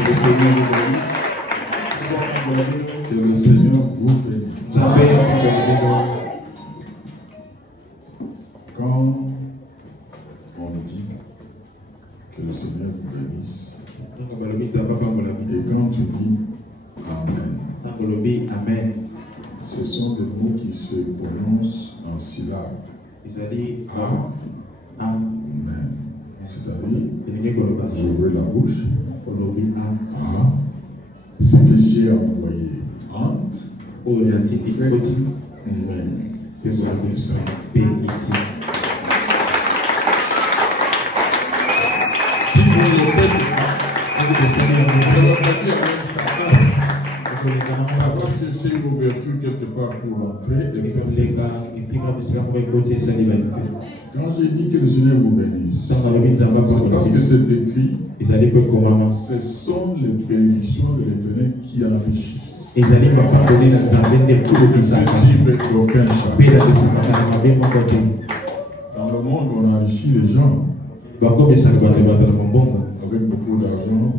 Que le Seigneur vous bénisse. Quand on dit que le Seigneur vous bénisse, et quand tu dis Amen, ce sont des mots qui se prononcent en syllabes. Amen. C'est-à-dire, j'ouvre la bouche. Ce que j'ai envoyé entre. Amen. Et ça descend. Si vous le faites, ça va partir avec sa place. Ça va chercher une ouverture quelque part pour l'entrée et faire les gars. Quand j'ai dit que le Seigneur vous bénisse, c'est parce que c'est écrit. Ce sont les bénédictions de l'Éternel qui enrichissent. Qui ne suivent aucun chapitre. Dans le monde, on enrichit les gens avec beaucoup d'argent,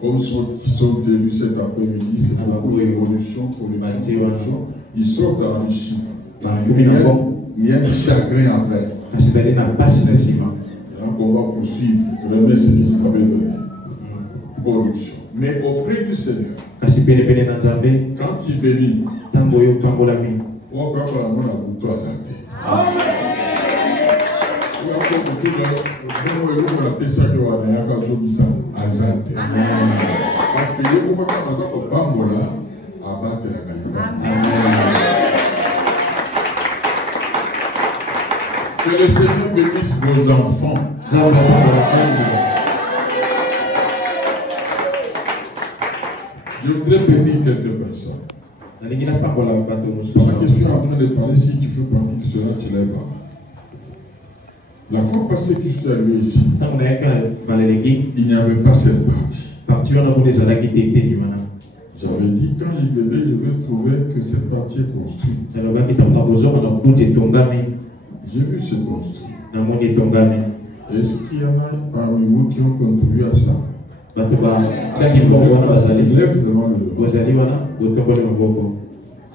comme ceux qui sont élus cet après-midi, c'est beaucoup d'évolution pour les motivations. Ils sortent enrichis. Il y a du chagrin après. Donc on va poursuivre le message qu'il avait donné. Corruption. Mais auprès du Seigneur, quand il bénit, on va faire parce que je ne peux pas abattre la que le Seigneur bénisse vos enfants. Je voudrais bénir quelques personnes. Pendant que je suis en train de parler, si tu fais partie de cela, tu lèves pas. La fois passée que je suis arrivé ici, il n'y avait pas cette partie. J'avais dit, quand j'y venais, je vais trouver que cette partie est construite. J'ai vu se construire. Est-ce qu'il y en a parmi vous qui ont contribué à ça? Lève devant le doigt.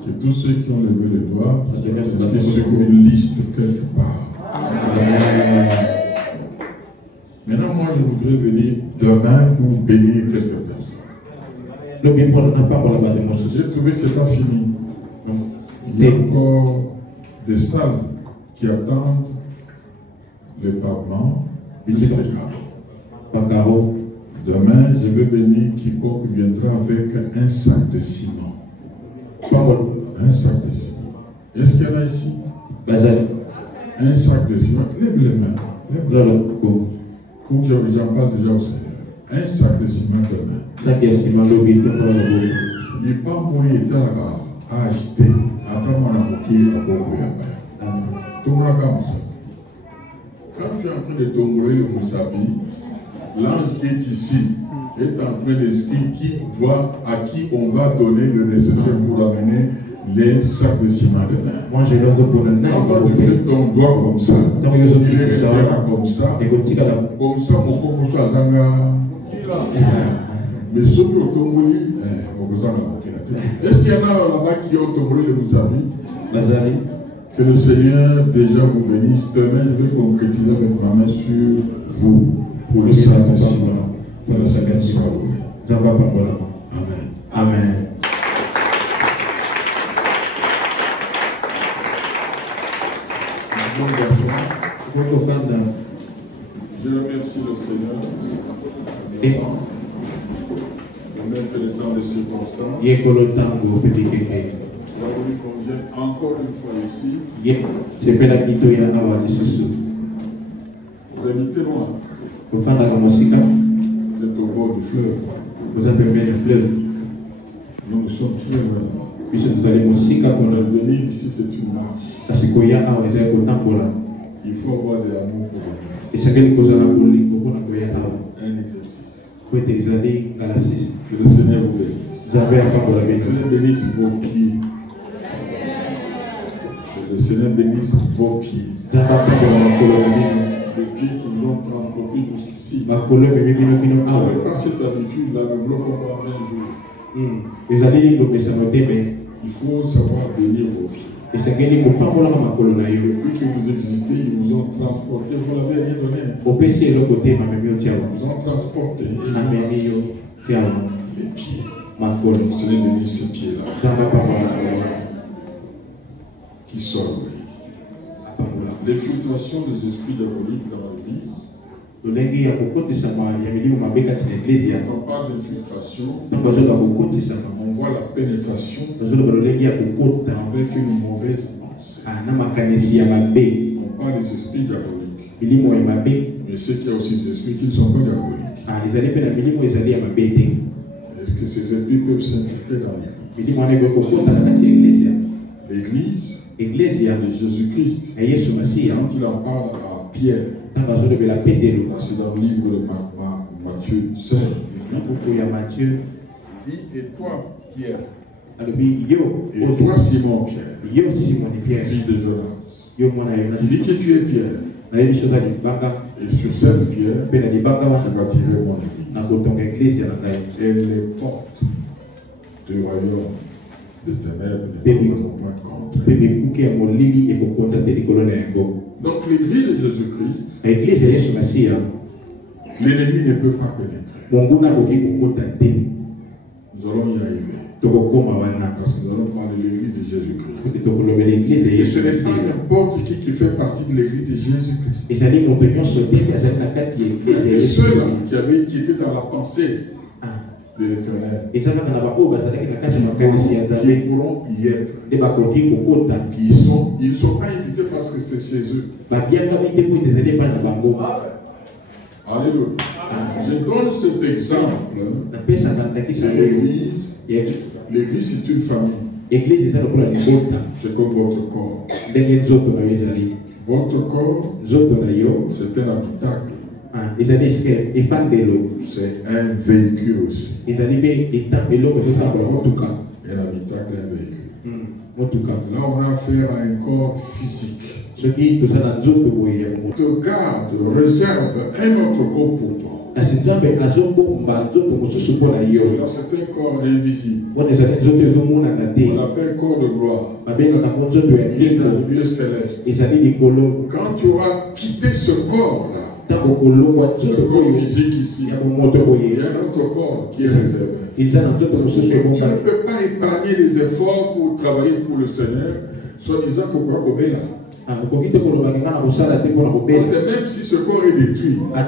C'est tous ceux qui ont levé le doigt, c'est sur une liste quelque part. Maintenant, moi, je voudrais venir demain pour bénir quelques personnes. J'ai trouvé que ce n'est pas fini. Il y a encore des salles qui attendent le pavement et les carreaux. Demain, je vais bénir quiconque viendra avec un sac de ciment. Un sac de ciment. Est-ce qu'il y en a ici? Un sac de ciment. Lève les mains. Pour que je vous en parle déjà au Seigneur. Un sac de ciment demain. Il pas pour y être là-bas à acheter. Après, mon avocat a beaucoup à quand tu es en train de tomber le Moussabi, l'ange qui est ici est en train d'écrire à qui on va donner le nécessaire pour amener les sacs de ciment demain. Moi, je leur donne quand toi, tu fais ton doigt comme ça, il est comme ça, mon corps soit zanga. Mais ceux qui ont tombé, est-ce qu'il y en a là-bas qui ont tombé le Moussabi? Que le Seigneur déjà vous bénisse. Demain, je vais concrétiser avec ma main sur vous pour le sac de ciment. Pour le sac de ciment. Amen. Amen. Je remercie le Seigneur pour mettre le temps de circonstance. Là où il convient encore une fois ici. Vous habitez loin. Vous êtes au bord du fleuve. Nous sommes très loin. Pour venir ici, c'est une marche. Il faut avoir de l'amour pour un exercice. Que le Seigneur vous bénisse. Que le Seigneur bénisse vos pieds. Que le Seigneur bénisse vos pieds. Les pieds qui nous ont transportés jusqu'ici. ici. On Pas cette habitude-là, mais vous l'avez pas un jour. Il faut savoir bénir vos pieds. Et depuis que vous existez, ils vous ont transporté, vous l'avez rien donné. Ils vous ont transporté. Les pieds. Vous allez bénir ces pieds-là. Qui sortent. L'infiltration des esprits diaboliques dans l'église. Quand on parle d'infiltration, on voit la pénétration avec une mauvaise pensée. On parle des esprits diaboliques. Mais c'est qu'il y a aussi des esprits qui ne sont pas diaboliques. Est-ce que ces esprits peuvent s'infiltrer dans l'église? L'église de Jésus-Christ, quand il en parle à Pierre, c'est dans le livre de Matthieu 16. Et toi, Pierre, et toi, Simon Pierre, fils de Jonas, il dit que tu es Pierre. Et sur cette pierre, je bâtirai mon église. Et les portes du royaume de ténèbres ne pourront point contre. Donc l'église de Jésus-Christ, l'ennemi ne peut pas pénétrer. Nous allons y arriver. Parce que nous allons parler de l'église de Jésus-Christ. Et ce n'est pas n'importe qui fait partie de l'église de Jésus-Christ. Et ceux-là qui étaient dans la pensée de l'Éternel, qui pourront y être. Ils ne sont pas invités parce que c'est chez eux. Alléluia. Je donne cet exemple de l'église. L'église, c'est une famille. C'est comme votre corps. Votre corps, c'est un habitacle. C'est un véhicule aussi. Un habitacle et un véhicule. Là, on a affaire à un corps physique. Te garde, réserve un autre corps pour toi. Là, c'est un corps invisible. On l'appelle corps de gloire. Il est dans le lieu céleste. Quand tu auras quitté ce corps-là, le corps physique ici, il y a un autre corps qui est réservé. Tu ne peux pas épargner les efforts pour travailler pour le Seigneur, soi-disant que quoi comme là. Parce que même si ce corps est détruit, il y a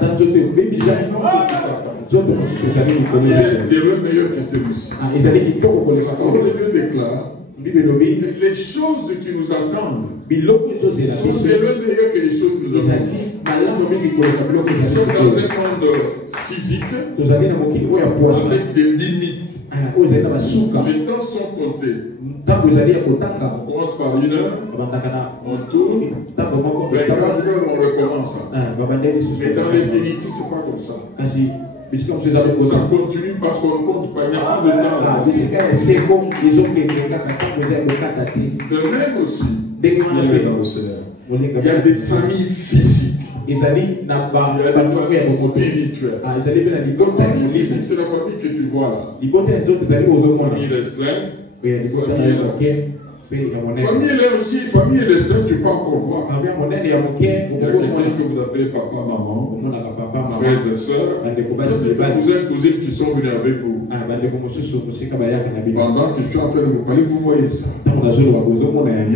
des rêves meilleurs que celui-ci. La parole de Dieu déclare que les choses qui nous attendent sont des rêves meilleurs que les choses que nous avons. Nous sommes dans un monde physique avec des limites. Les temps sont comptés. On commence par 1 heure, on tourne, 24 heures, on recommence. Mais dans l'éternité, ce n'est pas comme ça. Ça continue parce qu'on ne compte pas, il n'y a pas de temps. De même aussi, il y a des familles physiques. Il y a des familles spirituelles. La famille physique, c'est la famille que tu vois là. Famille restreinte, famille élargie, famille restreinte, tu peux encore voir. Il y a quelqu'un que vous appelez papa, maman, frères et sœurs, cousins, cousines qui sont venus avec vous. Pendant que je suis en train de vous parler, vous voyez ça. Il y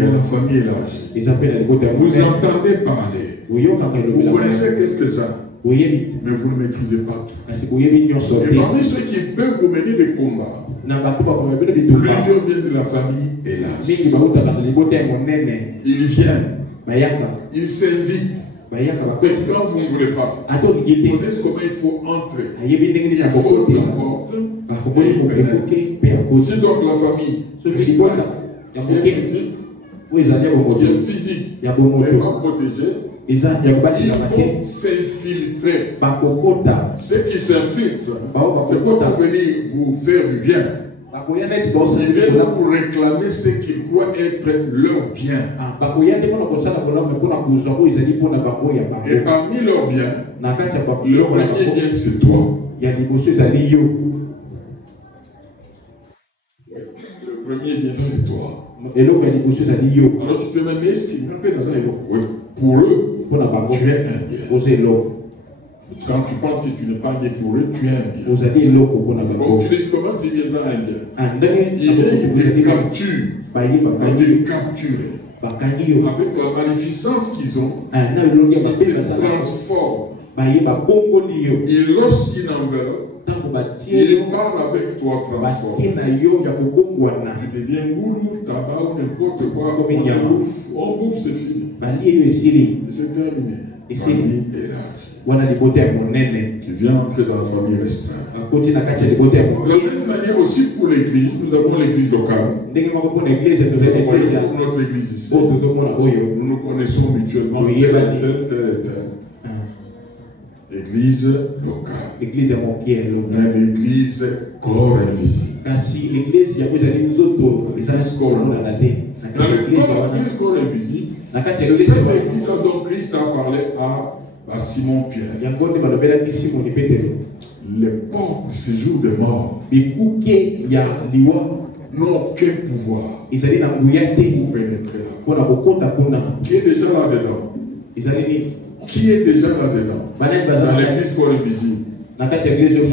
a la famille élargie. Vous entendez parler. Vous connaissez quelques-uns. Mais vous ne maîtrisez pas tout. Et parmi ceux qui peuvent vous mener des combats, plusieurs viennent de la famille élargie. Ils viennent. Ils s'invitent. Mais quand vous ne voulez pas, vous connaissez comment il faut entrer. Il faut ouvrir la porte et si donc la famille qui est physique, n'est pas protégée, il faut s'infiltrer. Ceux qui s'infiltrent, c'est pas pour venir vous faire du bien. Ils viennent pour réclamer ce qu'ils croient être leur bien. Et parmi leurs biens, le premier bien c'est toi. Le premier bien c'est toi. Alors tu te demandes, mais est-ce qu'ils m'appellent dans un héros? Oui. Pour eux, tu es un bien. Quand tu penses que tu n'es pas bien pour eux, tu es un bien. Bon, tu dis comment tu deviendras un bien? Il vient, il te capture. Il te capture. Avec la magnificence qu'ils ont, ils te transforment. Il lance une enveloppe. Il parle avec toi, transforme. Tu deviens goulou, tabac ou n'importe quoi. On bouffe, c'est fini. C'est terminé. Famille élargie. Tu viens entrer dans la famille restreinte. De la même manière aussi pour l'église, nous avons l'église locale. Notre église ici. Nous nous connaissons mutuellement. Telle. L'église locale. L'église corps invisible. L'église corps invisible. C'est cette église dont Christ a parlé à Simon Pierre. Les portes du séjour des morts n'ont aucun pouvoir pour pénétrer là. Qui est déjà là-dedans? Qui est déjà là-dedans? Dans l'église corps invisible.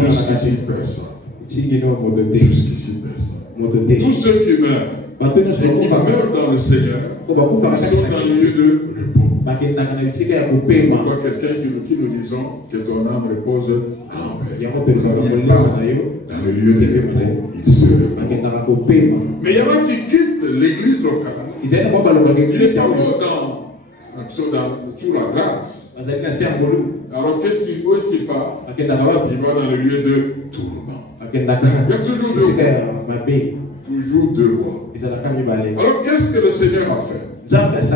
Jusqu'ici personne. Jusqu'ici personne. Tous ceux qui meurent et qui meurent dans le Seigneur sont dans le lieu de repos. Pourquoi quelqu'un qui nous disons que ton âme repose dans le lieu de repos, il se repose. Mais il y en a qui quittent l'église locale. Il n'est pas mort sur la grâce. Alors où est-ce qu'il part? Il va dans le lieu de tourment. Il y a toujours deux voies. Toujours deux voies. Alors qu'est-ce que le Seigneur a fait?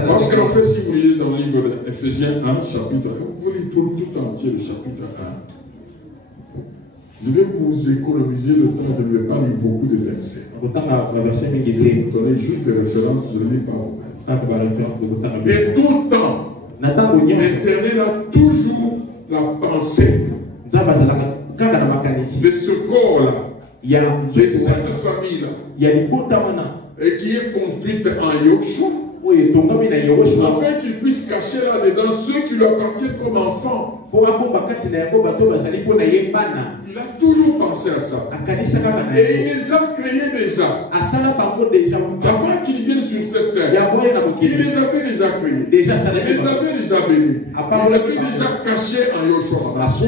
Parce qu'en fait, si vous lisez dans le livre d'Éphésiens 1, chapitre 1, vous pouvez lire tout entier le chapitre 1. Je vais vous économiser le temps, je ne vais pas lire beaucoup de versets. Je vais vous donner juste des références, je ne lis pas vous-même. Et tout le temps, l'Éternel a toujours la pensée de ce corps-là, de cette famille-là, et qui est construite en Yoshua, afin qu'il puisse cacher là-dedans ceux qui lui appartiennent comme enfants. Il a toujours pensé à ça. Et il les a créés déjà. Avant qu'ils viennent sur cette terre, il les avait déjà créés. Il les avait déjà bénis. Il les avait déjà cachés en Yoshua. Afin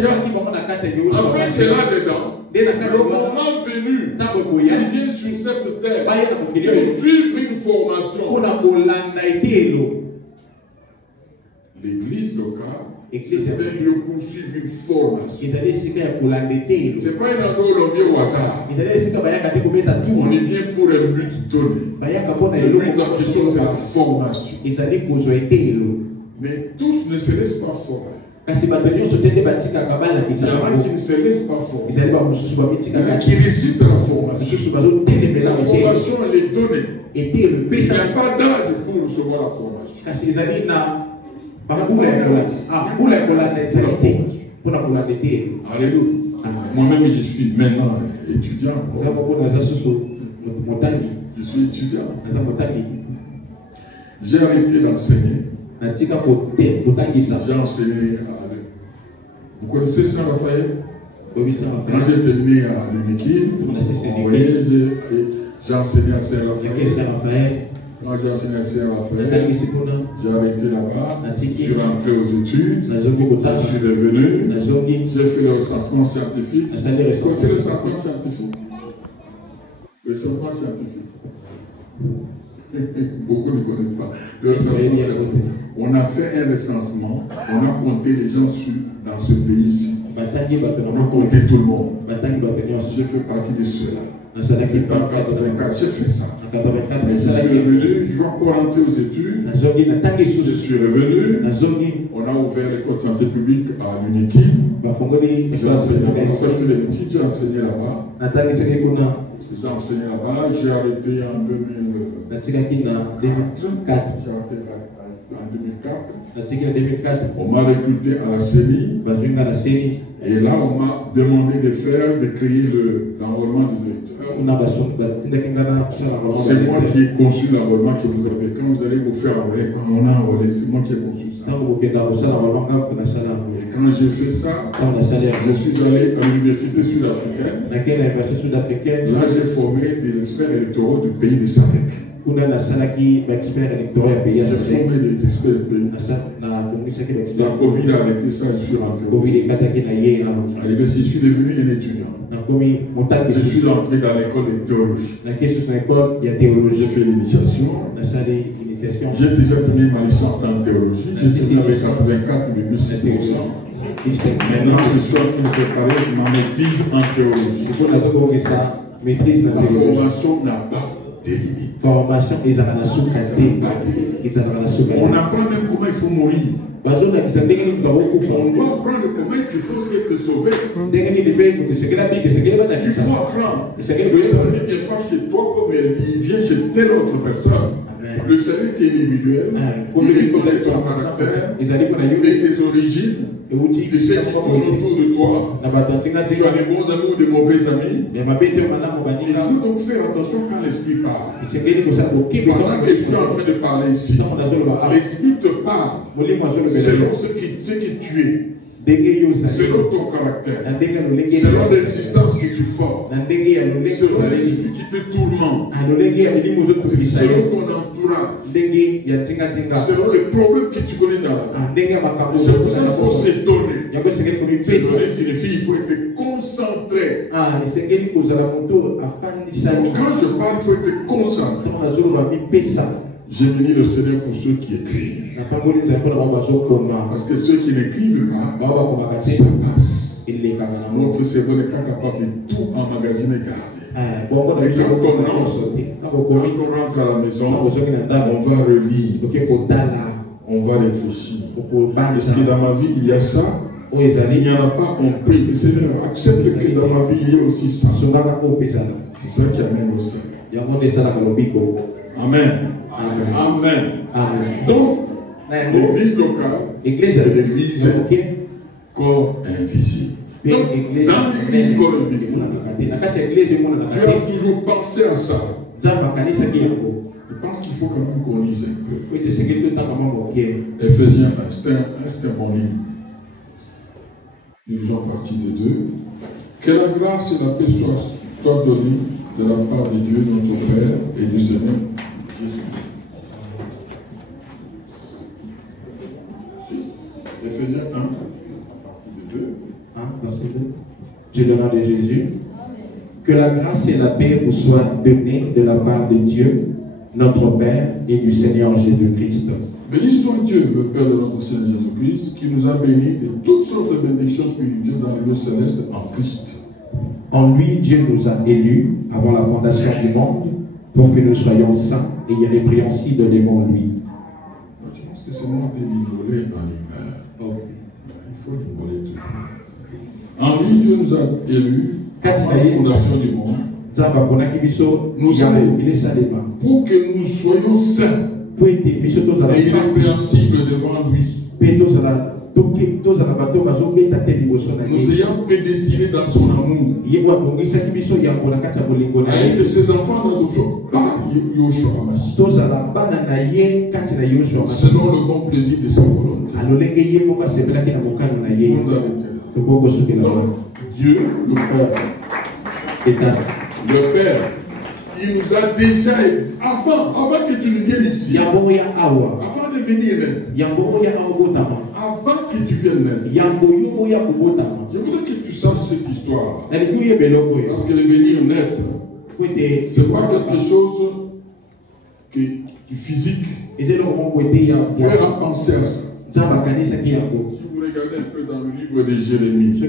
que là-dedans, le moment venu, ils viennent sur cette terre pour suivre une formation. L'église locale, c'est un lieu pour suivre une formation. Ce n'est pas un endroit où l'on vient au hasard. On y vient pour un but donné. Le but en question, c'est la formation. Mais tous ne se laissent pas former. Il y en a qui ne se laissent pas former. Il y en a qui résistent à la formation. La formation, elle est donnée. Il n'y a pas d'âge pour recevoir la formation. Alléluia. Moi-même, je suis maintenant étudiant. Je suis étudiant. J'ai arrêté d'enseigner. J'ai enseigné à... Vous connaissez Saint-Raphaël? Quand j'ai terminé à l'Uniquille, j'ai enseigné à Saint-Raphaël. Quand j'ai enseigné à Saint-Raphaël, j'ai arrêté là-bas, je suis rentré aux études, je suis revenu, j'ai fait le recensement scientifique. Vous connaissez le recensement scientifique? Le recensement scientifique. Beaucoup ne connaissent pas. Le recensement scientifique. On a fait un recensement, on a compté les gens dans ce pays-ci. On a compté tout le monde. J'ai fait partie de ceux-là. C'était en 1984, j'ai fait ça. Je suis revenu, je vais encore rentrer aux études. Je suis revenu, On a ouvert l'école de santé publique à l'UNIKI. J'ai enseigné, on a fait tous les métiers, j'ai enseigné là-bas. J'ai enseigné là-bas, j'ai arrêté en 2004. J'ai arrêté en 2004. On m'a recruté à la CENI. Et là, on m'a demandé de créer l'enrôlement des électeurs. C'est moi qui ai conçu l'enrôlement que vous avez. Quand vous allez vous faire enrôler, quand on a enrôlé, c'est moi qui ai conçu ça. Et quand j'ai fait ça, je suis allé à l'université sud-africaine. Là, j'ai formé des experts électoraux du pays de SADC. J'ai formé des experts du pays. La Covid a arrêté ça, je suis rentré. À l'université, je suis devenu un étudiant. Je suis rentré dans l'école de théologie. J'ai fait l'initiation. J'ai déjà terminé ma licence en théologie. J'ai terminé avec 84,6%. Maintenant, je suis en train de préparer ma maîtrise en théologie. La formation n'a pas de limite. On apprend même comment il faut mourir. On doit apprendre comment il faut être sauvé. Il faut apprendre. Le salut ne vient pas chez toi comme il vient chez telle autre personne. Le salut est individuel. Il dépend de ton caractère, de tes origines, de ceux qui tournent autour de toi. Tu as des bons amis ou des mauvais amis. Il faut donc faire attention quand l'esprit parle. Pendant que je suis en train de parler ici, l'esprit te parle selon ce que tu es. Selon ton caractère, selon l'existence que tu formes, selon l'esprit qui te tourmente, selon ton entourage, selon les problèmes que tu connais dans la vie. C'est pour ça qu'il faut se donner. Se donner signifie qu'il faut être concentré. Quand je parle, il faut être concentré. J'ai béni le Seigneur pour ceux qui écrivent. Parce que ceux qui n'écrivent pas, ça passe. Notre cerveau n'est pas capable de tout emmagasiner et garder. Et quand on rentre à la maison, on va relire. On va réfléchir. Est-ce que dans ma vie il y a ça? Il n'y en a pas, on prie. Seigneur, accepte que dans ma vie il y a aussi ça. C'est ça qui amène au salut. Amen. Amen. Amen. Donc, l'église locale est l'église corps invisible. Donc, dans l'église corps invisible, tu as toujours pensé à ça. Je pense qu'il faut quand même qu'on lise un peu. Éphésiens 1, c'est un bon livre. Nous lisons partie des 2. Que la grâce et la paix soient données de la part de Dieu, notre Père, et du Seigneur Jésus. Éphésiens 1, partie de 2. Verset 2. Dieu le nom de Jésus. Que la grâce et la paix vous soient données de la part de Dieu, notre Père, et du Seigneur Jésus-Christ. Béni soit Dieu, le Père de notre Seigneur Jésus-Christ, qui nous a bénis de toutes sortes de bénédictions spirituelles dans le lieu céleste en Christ. En lui, Dieu nous a élus avant la fondation du monde pour que nous soyons saints et irrépréhensibles devant lui. Je pense que c'est moi qui l'immolé dans l'hiver. Il faut l'immoler toujours. En lui, Dieu nous a élus avant la fondation du monde. Pour que nous soyons saints et irrépréhensibles devant lui. Nous ayons prédestinés dans son amour à être ses enfants d'adoption par Yoshua Hamashiach, selon le bon plaisir de sa volonté. Donc, Dieu, le Père, il nous a déjà, avant que tu ne viennes ici, avant de venir naître, avant que tu viennes naître, je voudrais que tu saches cette histoire. Parce que le venir naître, ce n'est pas quelque chose qui physique. Tu as pensé à ça. Si vous regardez un peu dans le livre de Jérémie,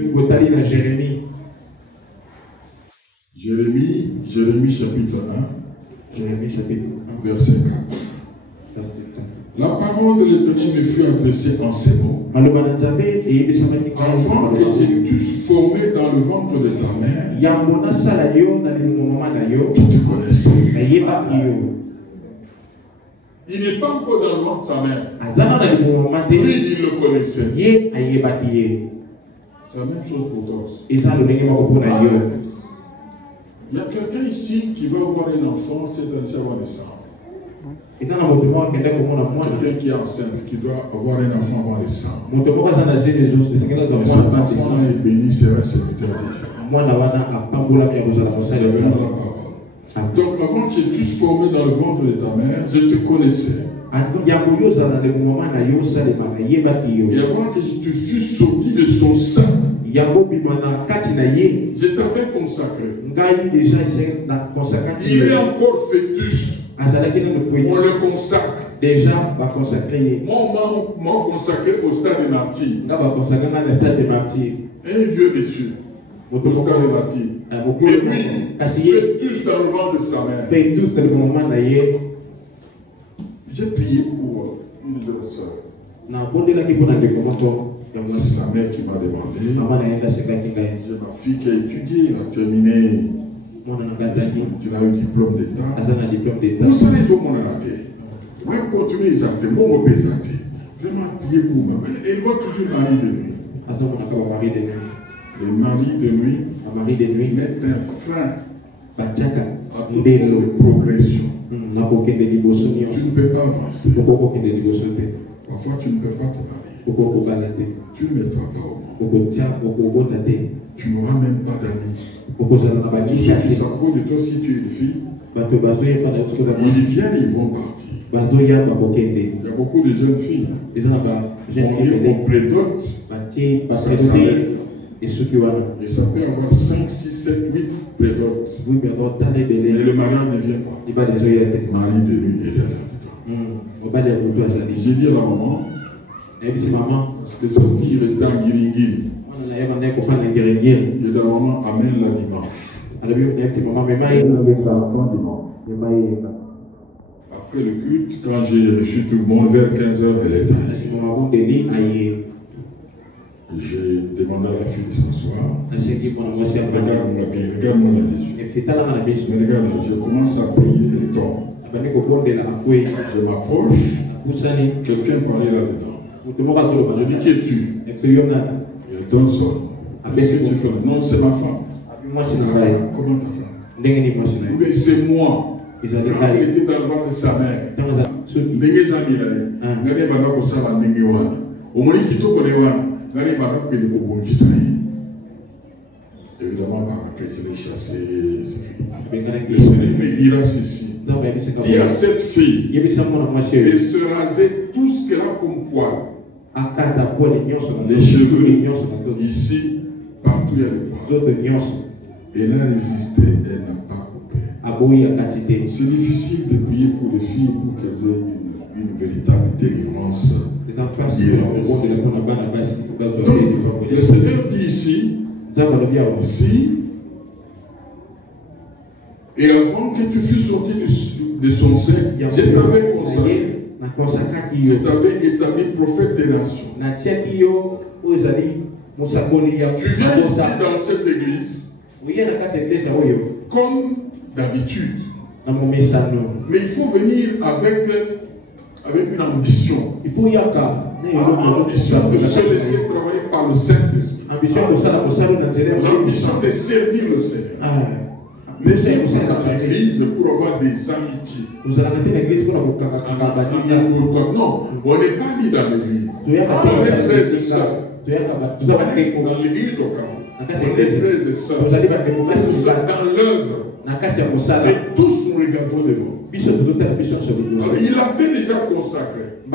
Jérémie chapitre 1, verset 4. La parole de l'Éternel me fut adressée en ces mots. Avant que j'ai tous formé dans le ventre de ta mère, tu te connaissais. Il n'est pas encore dans le ventre de sa mère. Lui, il le connaissait. C'est la même chose pour toi. Il y a quelqu'un ici qui va avoir un enfant, c'est un savoir naissant. Quelqu'un qui est enceinte, qui doit avoir un enfant avant les 100. Et cet enfant est béni, sera serviteur de Dieu. Donc avant que tu sois formé dans le ventre de ta mère, je te connaissais. Et avant que tu fus sorti de son sein, je t'avais consacré. Il est encore fœtus. On le consacre. Déjà, va consacrer. Moi, on m'a consacré au stade de martyr. Un vieux monsieur. Au stade de martyr. Mais lui, fait tous dans le ventre de sa mère. J'ai prié pour une de leurs soeurs. C'est sa mère qui m'a demandé. J'ai ma fille qui a étudié, elle a terminé. Tu as eu diplôme d'État. Vous savez comment on a raté. Moi, je continue les actes. Moi, je peux les actes. Vraiment prier pour moi. Elle voit toujours mari de nuit. Les maris de nuit mettent un frein à toute forme de progression. Tu ne peux pas avancer. Parfois, tu ne peux pas te marier. Tu ne mettras pas au monde. Tu n'auras même pas d'amis. Ceux qui s'approchent de toi si tu es une fille, ils viennent et ils vont partir. Il y a beaucoup de jeunes filles. On vient, on prédote, ça s'arrête. Et ça peut avoir 5, 6, 7, 8 prédotes. Et le mariage ne vient pas. Mari de nuit et de la. J'ai dit à la maman, parce que sa fille restait en guiringiri. Et la maman amène la dimanche. Après le culte, quand j'ai reçu tout le monde, vers 15h, elle est allée. J'ai demandé à la fille de s'asseoir. Regarde-moi bien, regarde-moi dans les yeux. Mais regarde, je commence à prier, elle tombe. Je m'approche, quelqu'un parlait là-dedans. Je dis, qui es-tu? Il est ton son. Qu'est-ce que tu fais? Non, c'est ma femme. Comment ta femme? Oui, c'est moi. Quand il était dans le ventre de sa mère. Évidemment, par après, je l'ai chassé. Le Seigneur me dira ceci. Dis à cette fille de se raser tout ce qu'elle a comme poil. Les cheveux, ici, partout il y a des poils. Elle a résisté, elle n'a pas coupé. C'est difficile de prier pour les filles pour qu'elles aient une véritable délivrance. Donc, le Seigneur dit ici, et avant que tu fus sorti de son sein, je t'avais consacré. Je t'avais établi prophète des nations. Tu viens ici dans cette église comme d'habitude. Mais il faut venir avec une ambition. L'ambition de se laisser travailler par le Saint-Esprit. L'ambition de servir le Seigneur. Mais si vous êtes dans l'église pour avoir des amitiés. Non, on n'est pas mis dans l'église. On est frères et sœurs. On est dans l'église locale. On est frères et sœurs. Nous sommes dans l'œuvre. Et tous nous regardons devant. Alors, il avait déjà consacré. Il y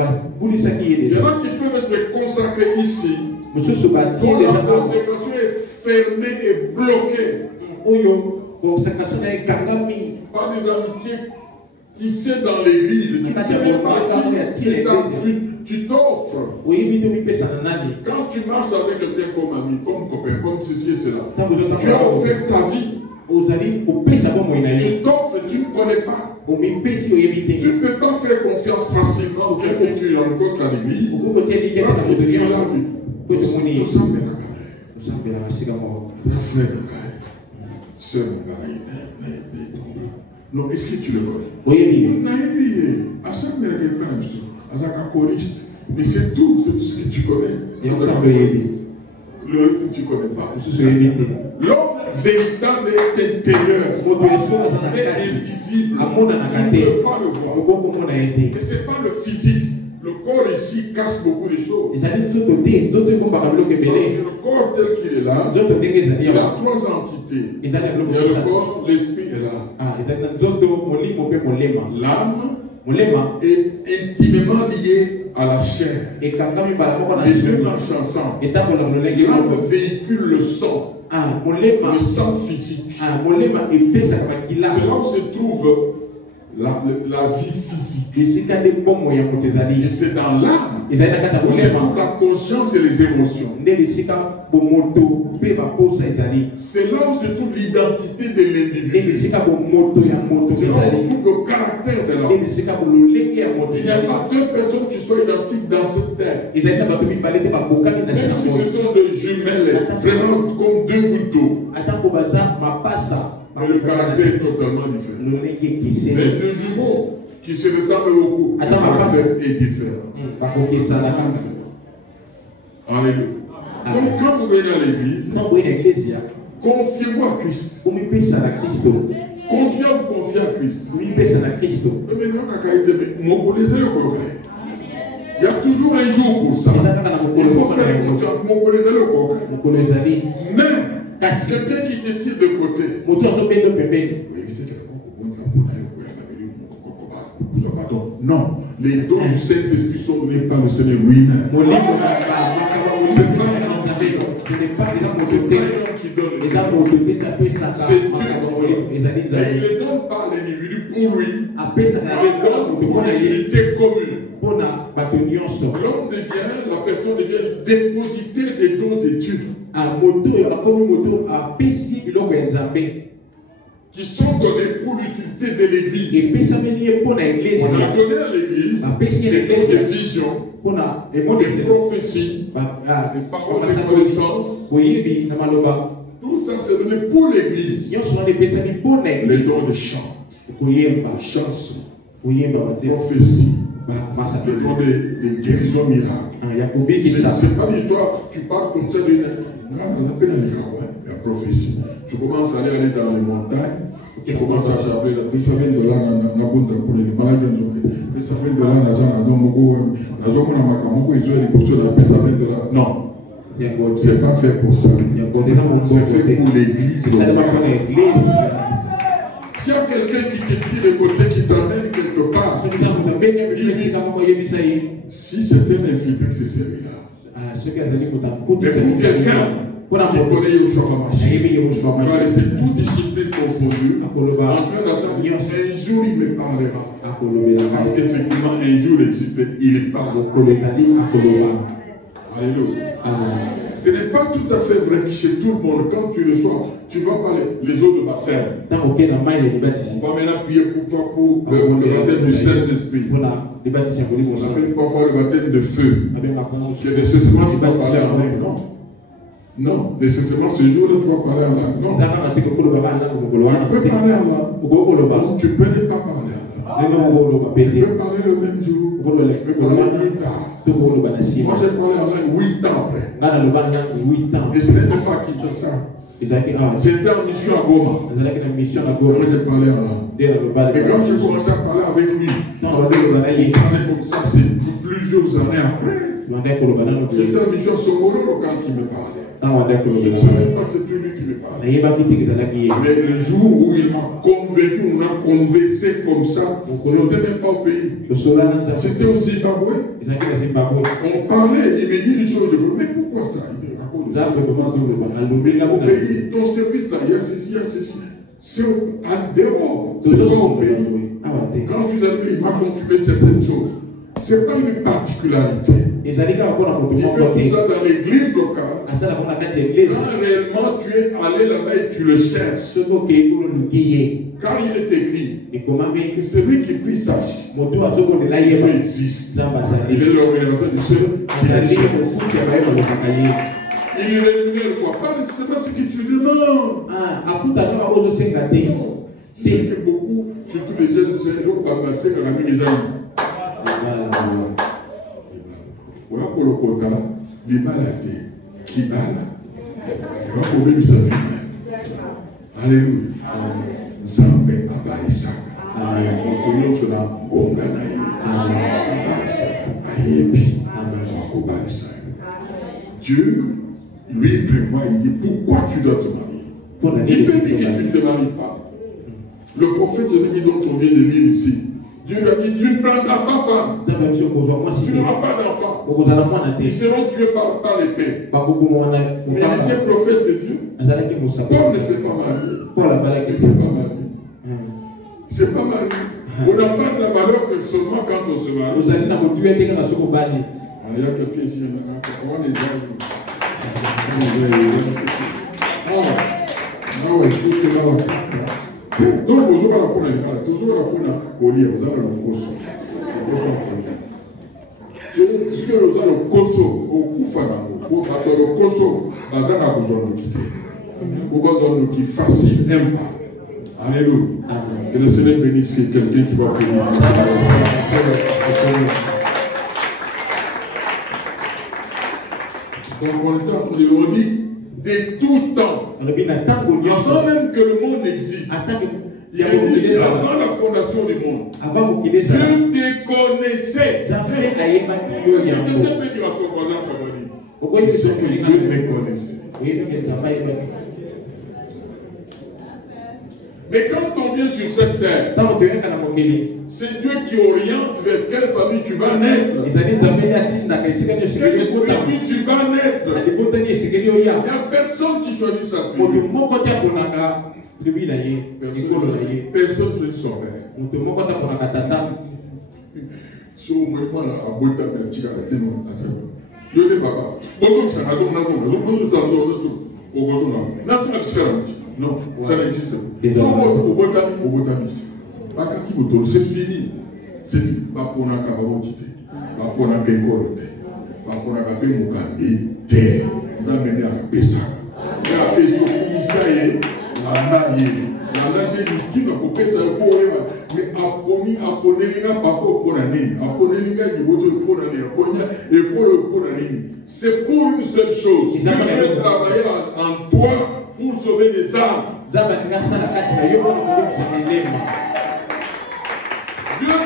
en a qui peuvent être consacrés ici. Quand la consécration est fermée et bloquée. Par des amitiés tissées dans l'église. Tu ne sais même pas tu t'offres. Quand tu marches avec quelqu'un comme ami, comme copain, comme ceci et cela, tu as offert ta vie. Tu t'offres et tu ne connais pas. Tu ne peux pas faire confiance facilement prendre quelqu'un qui rencontre à l'église, parce que tu l'as vu. Tout ça me non, est-ce que tu le connais? Oui. Mais c'est tout ce que tu connais. Le reste, tu ne connais pas. L'homme véritable est intérieur. Il est invisible. On ne peut pas le voir. Et ce n'est pas le physique. Le corps ici cache beaucoup de choses. Parce que le corps tel qu'il est là, il a trois entités. Il y a le corps, l'esprit est là. L'âme est intimement liée à la chair. Les deux marchent ensemble. L'âme véhicule le son. Le sang physique. C'est là où se trouve la vie physique. Et c'est dans l'âme où se trouve la conscience et les émotions. C'est là où se trouve l'identité de l'individu. C'est là où se trouve le caractère de l'homme. Il n'y a pas deux personnes qui soient identiques dans cette terre. Même si ce sont des jumelles, vraiment comme deux gouttes d'eau. Mais le caractère est totalement différent. Mais deux jumeaux qui se ressemblent beaucoup, le caractère est différent. Alléluia. Donc quand vous venez à l'église, confiez-vous à Christ. Continuez à vous confier à Christ. Mais il y a toujours un jour pour ça. Il faut faire confiance. Mais quelqu'un qui te tire de côté. Non, les dons du Saint-Esprit sont donnés par le Seigneur lui-même. C'est pas un homme qui donne. C'est Dieu qui donne. Et il les donne par l'individu pour lui. Il les donne pour l'unité commune. L'homme devient, la personne devient dépositaire des dons de Dieu. Qui sont donnés pour l'utilité de l'Église. On a donné à l'Église des dons de vision, des prophéties, des paroles de connaissance. Tout ça c'est donné pour l'Église. Les dons de chant, chansons, prophéties, les dons de guérison miracle. C'est pas l'histoire, tu parles comme ça d'une la prophétie. Tu commences à aller dans les montagnes, tu commences à appeler la $100,000 pour les malades. $100,000 non, c'est pas fait pour ça. C'est fait pour l'église. S'il y a quelqu'un qui te dit de côté, qui t'emmène quelque part, si c'est un infiltré, c'est celui-là. Mais pour quelqu'un qui connaît Yoshua Hamashiach, il va rester toute discipline confondue, en train d'attendre. Un jour il me parlera. Parce qu'effectivement, un jour il existait, il parle. Alléluia. Ce n'est pas tout à fait vrai que chez tout le monde, quand tu le sois, tu vas parler les eaux de baptême. On va maintenant prier pour toi pour le baptême du Saint-Esprit. On appelle parfois le baptême de feu. Qui est nécessairement tu vas parler en langue, non? Non, nécessairement ce jour-là tu vas parler en langue, non? Tu peux parler en langue. Tu peux ne pas parler en langue. Tu peux parler le même jour. Tu peux parler plus tard. Moi j'ai parlé en langue 8 ans après. Et ce n'était pas à Kinshasa. J'étais en mission à Goma. Moi j'ai parlé en langue. Et quand j'ai commencé à parler avec lui, il parlait comme ça, c'est plusieurs années après. J'étais en mission à Songolo quand il me parlait. Je ne savais pas que c'était lui qui me parlait. Mais le jour où il m'a convaincu, on a conversé comme ça, je n'étais même pas au pays. C'était au Zimbabwe. On parlait, il me dit des choses, je me dis, mais pourquoi ça? Mais au pays, ton service là, il y a ceci, il y a ceci. C'est en dehors, c'est pas au pays. Quand vous avez, il m'a confirmé certaines choses. Ce n'est pas une particularité. Il fait tout ça dans l'église locale. Quand réellement tu es allé là-bas et tu le cherches. Car il est écrit que celui qui prie sache Dieu existe. Il est le révélateur de ceux qui le cherchent. Il rémunère quoi? Pas nécessairement ce que tu demandes. C'est que beaucoup, surtout les jeunes, c'est donc pas passer dans la vie des amis. Voilà pour le quota, les malades qui ballent. Et va pour sa vie. Alléluia. Zambé Abaïsak. On cela Bonganaï. Abaïsak. Aïebi. Abaïsak. Dieu, lui, prévoit, il dit pourquoi tu dois te marier. Il peut dire que tu ne te maries pas. Le prophète de Dieu dont on vient de lire ici, Dieu lui a dit tu ne prendras pas femme. Tu n'auras pas d'enfant. Ils seront tués par l'épée. Mais il était prophète de Dieu. Paul ne s'est pas marié. Il ne s'est pas marié. Il ne s'est pas marié. On n'a pas de la valeur que seulement quand on se marie. Il y a quelqu'un ici, comment les gens. Donc, vous avez la peau au lit, vous avez le cosso. Jusque vous avez le cosso, au Koufana, le cosso, vous avez besoin de quitter. Vous avez besoin de quitter facile, un pas. Alléluia. Que le Seigneur bénisse quelqu'un qui va venir. Donc, on est en train de le dire. De tout temps, avant même que le monde existe, il a dit avant la fondation du monde, Dieu te connaissait. Est-ce que quelqu'un peut dire à son voisin, ça va dire? C'est que Dieu me connaissait. Mais quand on vient sur cette terre, c'est Dieu qui oriente vers quelle famille tu vas naître. Quelle tribu tu vas naître. Il n'y a personne qui choisit sa tribu. Personne ne choisit son père. Si on me prend à boire ta petite arrêtez moi. Je ne sais pas. Pourquoi ça n'a pas non, ça n'existe pas. C'est fini. C'est fini. Pour la capacité. Pour la pécorité. Pour la capacité. Nous avons mené à Pessa. La Pessa, la mariée. La qui n'a pas fait ça pour elle. Mais à Ponélinga, papa pour l'année. À Ponélinga, il faut pour l'année. Et pour l'année. C'est pour une seule chose. Dieu veut travailler en toi. Pour sauver les âmes. Dieu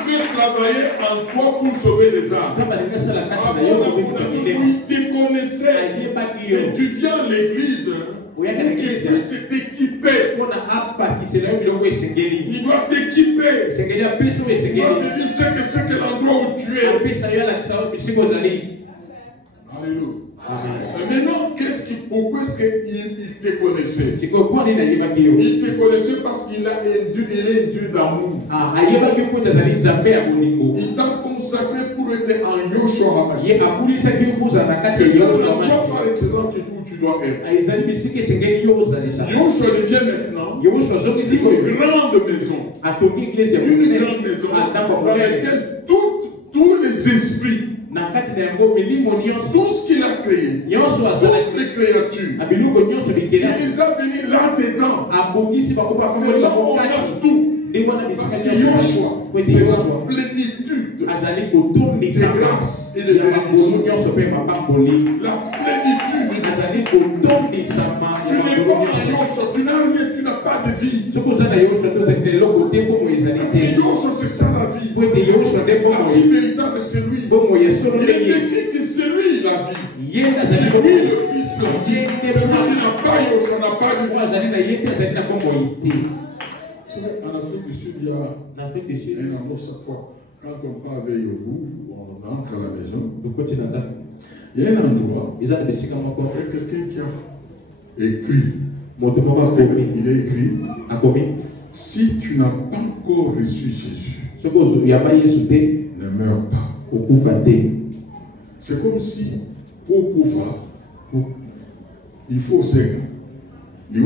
veut travailler en toi pour sauver les âmes. Il te connaissait. Et tu viens à l'église pour qu'il puisse t'équiper. Il doit t'équiper. Il doit te dire c'est que l'endroit où tu es. Alléluia. Maintenant, pourquoi est-ce qu'il te connaissait? Il te connaissait parce qu'il est un Dieu d'amour. Il t'a consacré pour être en Yoshua HaMashiach. C'est ça l'endroit par excellence où tu dois être. Yoshua devient maintenant une grande maison. Une grande maison dans laquelle tous les esprits, tout ce qu'il a créé, toutes les créatures, il les a bénis là-dedans. C'est là où on a tout. Parce que Yoshua, c'est la plénitude des grâces et des bénédictions. La plénitude des bénédictions. Tu n'es pas un Yoshua, tu n'as rien, tu n'as pas de vie. Parce que Yoshua, c'est ça la vie. La vie véritable, c'est lui. Il est écrit que c'est lui la vie. C'est lui le Fils la vie. C'est lui qui n'a pas Yoshua, n'a pas de vie. En Afrique du Sud, il y a un amour chaque fois. Quand on part vers Yougou, on entre à la maison. Il y a un endroit, il y a quelqu'un qui a écrit. Il a écrit, si tu n'as pas encore reçu Jésus, ne meurs pas. C'est comme si, pour Koufa, il faut 5 ans. Il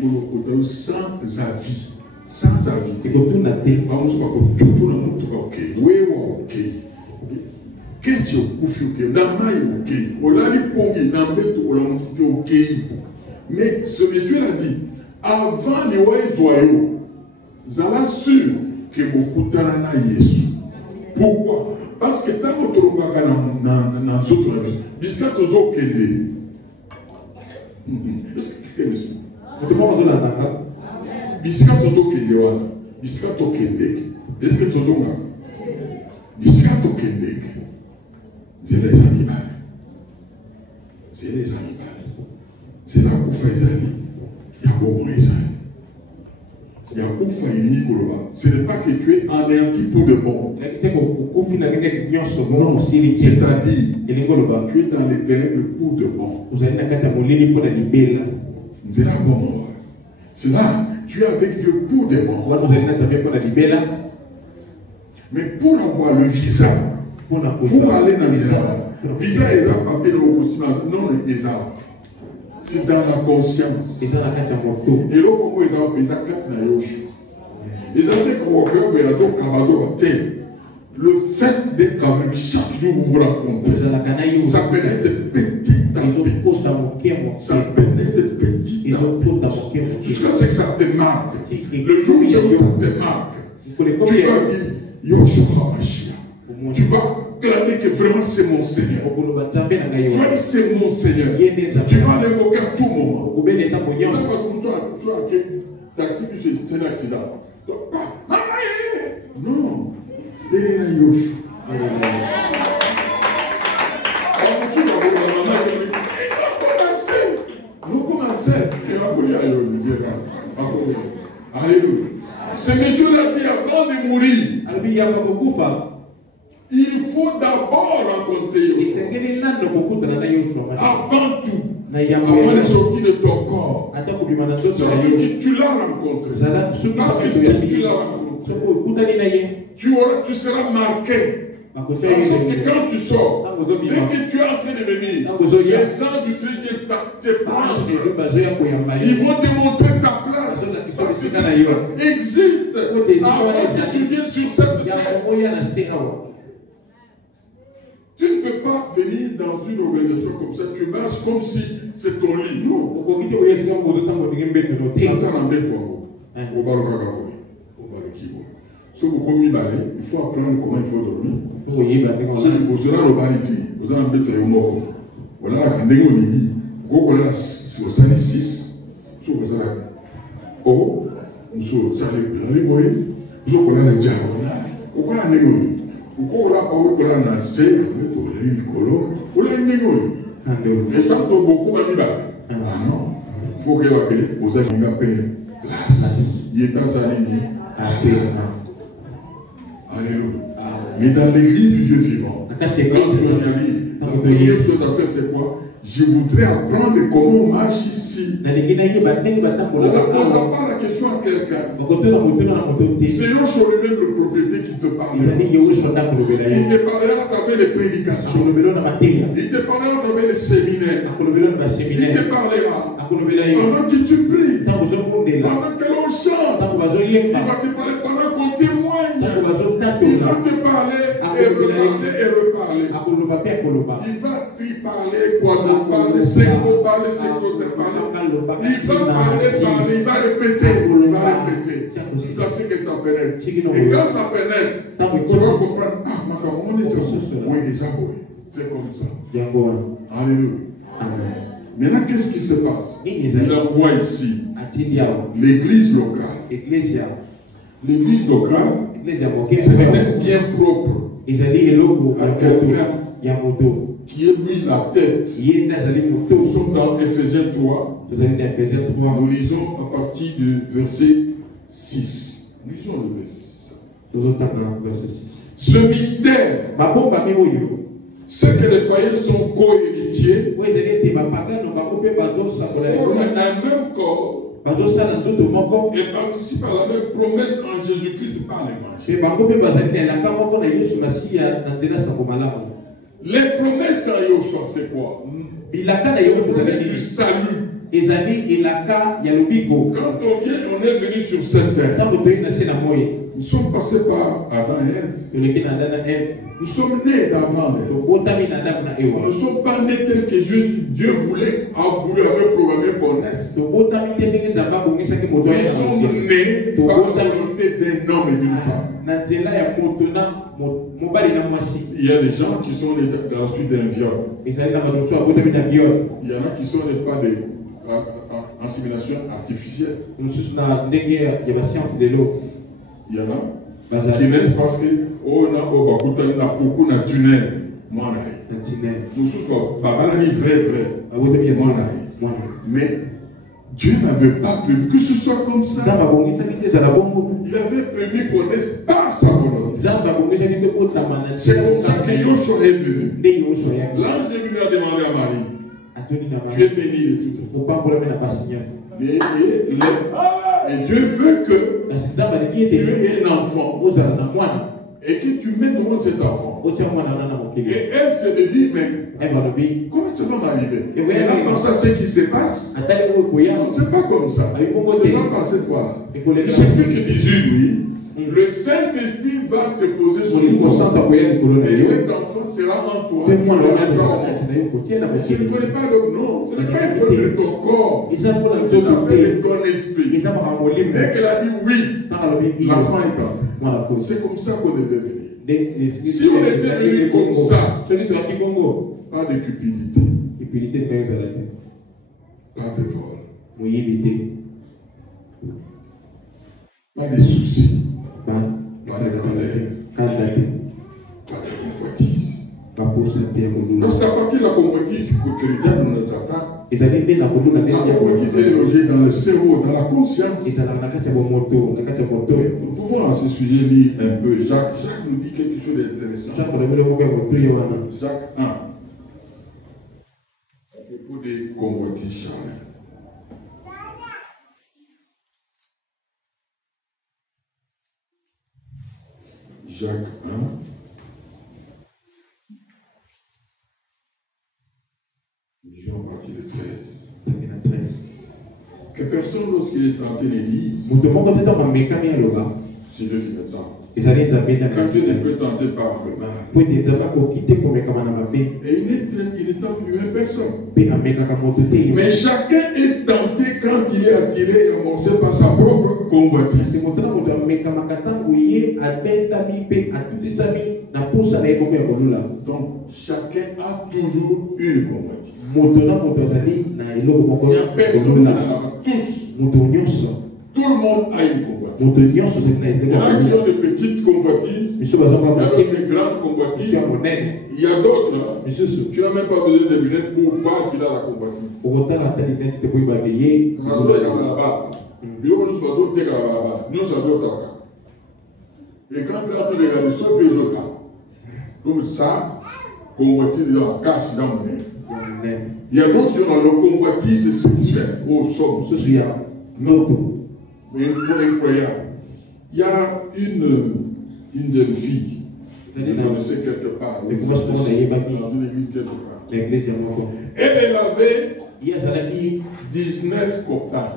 faut sans avis. Sans avis. C'est comme tout n'a été. Mais ce monsieur a dit, avant les joyaux, Zala sûr que beaucoup d'anana Yesu. Pourquoi? Parce que tant que tu regardes dans notre vie, puisque tu es au Kende. Est-ce que tu es monsieur? Puisque tu es au Kende, puisque tu es au Kende, est-ce que tu es au Kende? Puisque tu es au Kende, c'est les animaux. C'est les animaux. C'est là qu'on fait les amis. Il y a beaucoup de gens. Il y a beaucoup de gens. Ce n'est pas que tu es anéanti pour de bon. Non, c'est-à-dire, tu es dans les ténèbres pour de bon. C'est là bon. C'est là, tu es avec Dieu pour de bon. Mais pour avoir le visa, pour aller dans les arbres, visa et la papier non, les arbres. C'est dans la conscience. Et là, comment ils ont fait ça? Ils ont dit le fait d'être avec chaque jour vous vous rencontrez, ça pénètre petit à petit. Ça pénètre petit à petit. Jusqu'à ce que ça te marque. Le jour où ça te marque, tu vas dire Yoshua Mashiach. Tu vas clamer que vraiment c'est mon Seigneur. Tu vas dire c'est mon Seigneur. Tu vas l'évoquer à tout moment. Tu vas pas comme ça, taxi, c'est un accident. Non. Il est là, Yoshua. Vous commencez. Alléluia. Ce monsieur-là dit avant de mourir. Il faut d'abord rencontrer Yoshua. Avant tout. Avant de sortir de ton corps. Ça veut dire que tu l'as rencontré. Parce que si tu l'as rencontré, tu seras marqué. Parce que quand tu sors, dès que tu es en train de venir, les gens du Seigneur te prennent. Ils vont te montrer ta place. Parce que ta place existe. Avant que tu viennes sur cette terre. Tu ne peux pas venir dans une organisation comme ça, tu marches comme si c'est ton lit. Non. Il faut apprendre comment il faut dormir. Vous aurez le bariti, vous aurez un peu de mort. Voilà la candégo libi. Vous avez la 6. Vous avez la. Oh, nous sommes salés. Vous avez la diable. Vous avez la négolie. Vous avez la c'est vous avez une et ça tombe beaucoup à l'hiver. Ah non. Il faut que vous ayez une place. Il n'est pas allé. Alléluia. Mais dans l'église du Dieu vivant, quand tu arrives, la première chose à faire, c'est quoi? Je voudrais apprendre comment on marche ici. On ne pose pas la question à quelqu'un. C'est Yoshua lui-même le prophète qui te parle. Il te parlera à travers les prédications. Il te parlera à travers les séminaires. Il te parlera pendant que tu pries, pendant que l'on chante. Il va te parler pendant qu'on témoigne. Il va te parler et reparler. Il va te parler quoi? Parler, c'est qu'on parle, c'est qu'on te parle. Il va parler, il va répéter. Jusqu'à ce que tu en pénètres. Et quand ça pénètre, tu vas comprendre, on est ça. Oui, déjà, c'est comme ça. Alléluia. Maintenant, qu'est-ce qui se passe? Il envoie ici l'église locale. L'église locale, c'était bien propre à quelqu'un qui est lui la tête. Nous sommes dans Ephésiens 3. Nous lisons à partir du verset 6. Lisons le verset 6. Ce mystère C'est que les païens sont co-héritiers, forment un même corps et participent à la même promesse en Jésus-Christ par l'évangile. Les promesses en Yoshua, c'est quoi? C'est la promesse du salut. Quand on vient, on est venu sur cette terre. Nous sommes passés par Adam et Ève. Nous sommes nés d'Adam et Ève. Nous ne sommes pas nés tels que Dieu voulait, a voulu, avait programmé qu'on naisse. Nous sommes nés par la volonté d'un homme et d'une femme. Il y a des gens qui sont nés dans la suite d'un viol. Il y en a qui sont nés par des insémination artificielle. Il y en a qui naissent parce que on a beaucoup de tunnel. Nous sommes vrai. Mais Dieu n'avait pas prévu que ce soit comme ça. Il avait prévu qu'on naisse par sa volonté. C'est comme ça que Yoshua est venu. L'ange est venu a demandé à Marie, tu es bénie de toutes. Et Dieu veut que tu aies un enfant et que tu mettes au monde cet enfant. Et elle se dit, mais comment ça va m'arriver? Elle a pensé à ce qui se passe. Non, c'est pas comme ça. C'est pas par cette voie-là. Il suffit que Jésus, lui, le Saint-Esprit va se poser sur toi. Et cet enfant sera en toi. Tu le mettras au monde. Je ne connais pas le nom. Ce n'est pas une preuve de ton corps. C'est tout à fait de ton esprit. Dès qu'elle a dit oui, l'enfant est entré. C'est comme ça qu'on devait venir. Si on était venu comme ça, pas de cupidité, pas de vol, pas de soucis, pas de colère, pas de convoitise. C'est à partir de la convoitise que le diable nous attaque. La convoitise est logée dans le cerveau, dans la conscience. Nous pouvons à ce sujet lire un peu. Jacques nous dit quelque chose d'intéressant. Jacques 1. À propos des convoitises charnelles. Jacques 1. Lisons à partir de 13. Que personne, lorsqu'il est tenté, ne dise c'est Dieu qui me tente. Quand Dieu ne peut tenter par le mal. Et il ne tente lui-même personne. Mais chacun est tenté quand il est attiré et amorcé par sa propre convoitise. Donc chacun a toujours une convoitise. Il n'y a personne qui n'en a pas. Tous. Tout le monde a une convoitise. Il y en a qui ont de petites convoitises, il y a d'autres de grandes convoitises. Il y a d'autres qui n'ont même pas besoin de lunettes pour voir qu'il a la convoitise. Et quand tu as tout regardé, sauf les autres, comme ça, convoitise cache dans le nez. Il y a d'autres qui ont la convoitise sexuelle au somme. Mais incroyable. Il y a une jeune fille, je connaissais quelque part, dans une église quelque part. Elle avait 19 copains.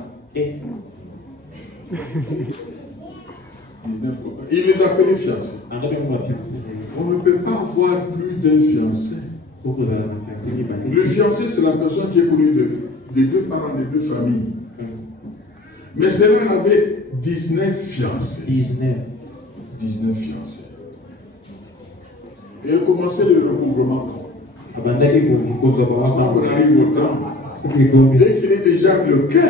19 copains. Il les appelait fiancés. On ne peut pas avoir plus d'un fiancé. Le fiancé, c'est la personne qui est connue des deux parents, des deux familles. Mais celle-là avait 19 fiancés. 19 fiancés. Et elle commençait le recouvrement. Quand on arrive au temps, dès qu'il est déjà le 15,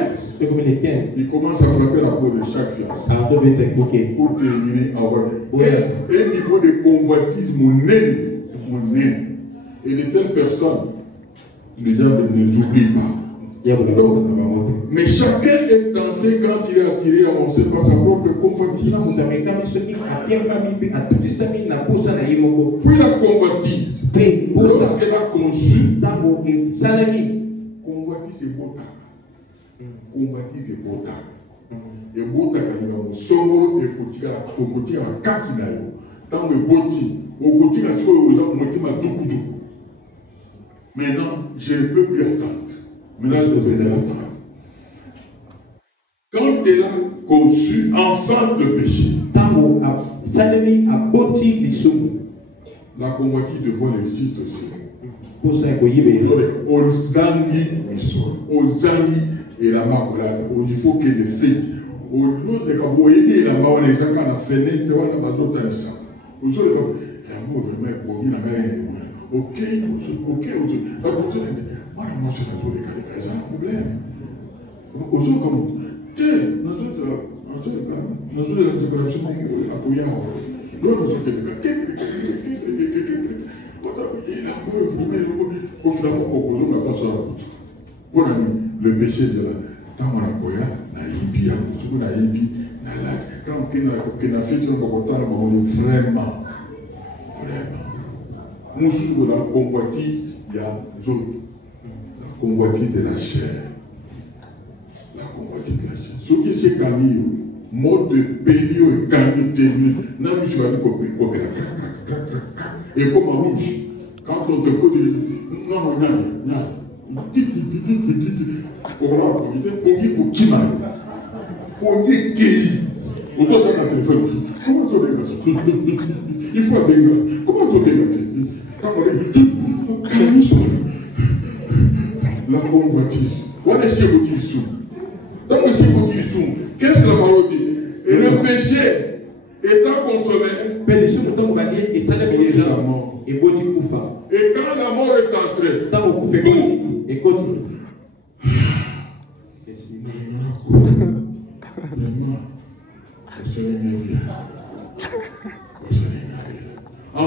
il commence à frapper la peau de chaque fiancé. Pour terminer en voie. Un niveau de convoitise, mon nez. Et de telles personnes, le diable ne les oublie pas. Donc, mais chacun est tenté quand il est attiré à avancer par sa propre convoitise. Puis la convoitise. lorsqu'elle a conçu, tango esalemi convoitise ebotaka. Convoitise ebotaka. Ebotaka na mosongolo ekotikala kaki na yo. Tango eboti, okotika sikoyo oza motima dukuduku. Maintenant, je ne peux plus attendre. Maintenant, je ne peux plus attendre. Quand elle a conçu, enfant le péché, tango salemi aboti lisumu la convoitise de vol existe aussi. posa ekoyibela Ozangi misolo, ozangi et la marque, il faut qu'elle le fait. L'autre, quand vous voyez la marque, les gens à la fenêtre, on a pas d'autre ça. Vous savez, l'amour vraiment pour la main. Ok, ok, moi je suis dans les cas, c'est un problème. Aux autres, comme, tiens, nous autres, la décoration, appuyant. L'autre, le péché de la tant on a koya na yibi ya tout na yibi na la quand on a fait un bokotan vraiment nous sommes la convoitise il y a d'autres la convoitise de la chair ce qui c'est Camille mode de pélio et Camille tenu n'a mis sur la et comme en rouge quand on te côté non il faut comment la convoitise. Qu'est-ce que la parole dit? Et le péché étant consommé, et quand la mort est entrée, en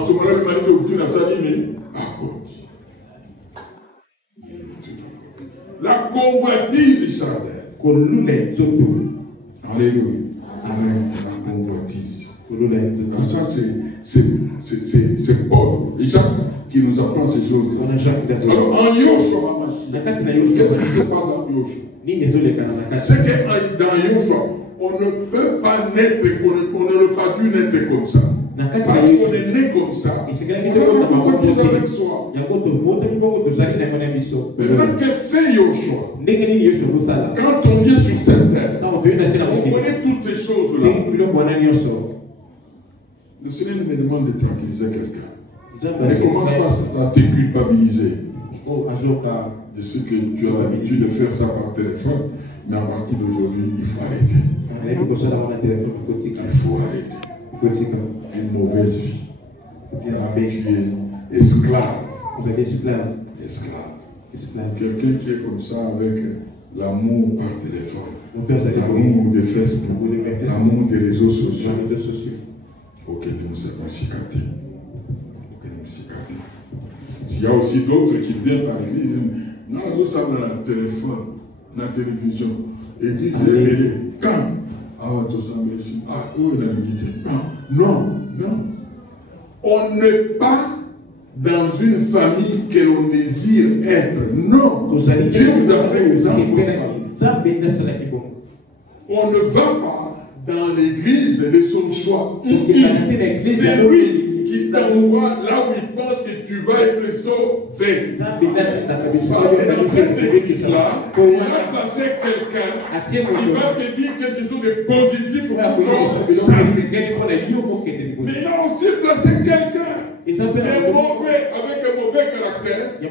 ce moment-là, il m'a dit que la saline à cause. La convoitise charnelle. Alléluia. Amen. La convoitise. Ça, c'est Paul et Jacques qui nous apprend ces choses. Alors, en Yoshua, qu'est-ce qui se passe dans Yoshua? C'est que dans Yoshua, on ne peut pas naître, on ne va plus naître comme ça. Parce qu'on est né comme ça, on doit convoitiser avec soi. Mais maintenant, que fait Yoshua? Quand on vient sur cette terre, on connaît toutes ces choses-là. Le Seigneur me demande de tranquilliser quelqu'un. Ne commence pas à te culpabiliser de ce que tu as l'habitude de faire ça par téléphone, mais à partir d'aujourd'hui, il faut arrêter. Il faut arrêter. Une mauvaise vie. Tu es esclave. Quelqu'un qui est comme ça avec l'amour par téléphone, l'amour de Facebook, l'amour des réseaux sociaux. Il faut que nous soyons cicatés. S'il y a aussi d'autres qui viennent par l'église, non, nous sommes dans le téléphone, dans la télévision. L'église est quand? Non. On n'est pas dans une famille que l'on désire être. Non. Dieu vous a fait dans votre famille. On ne va pas dans l'église de son choix. C'est lui qui t'envoie là où il pense que tu vas être sauvé. Parce que dans cette église-là, il va passer quelqu'un qui va te dire quelque chose de positif pour ton salut. Mais il a aussi placé quelqu'un avec un mauvais caractère qui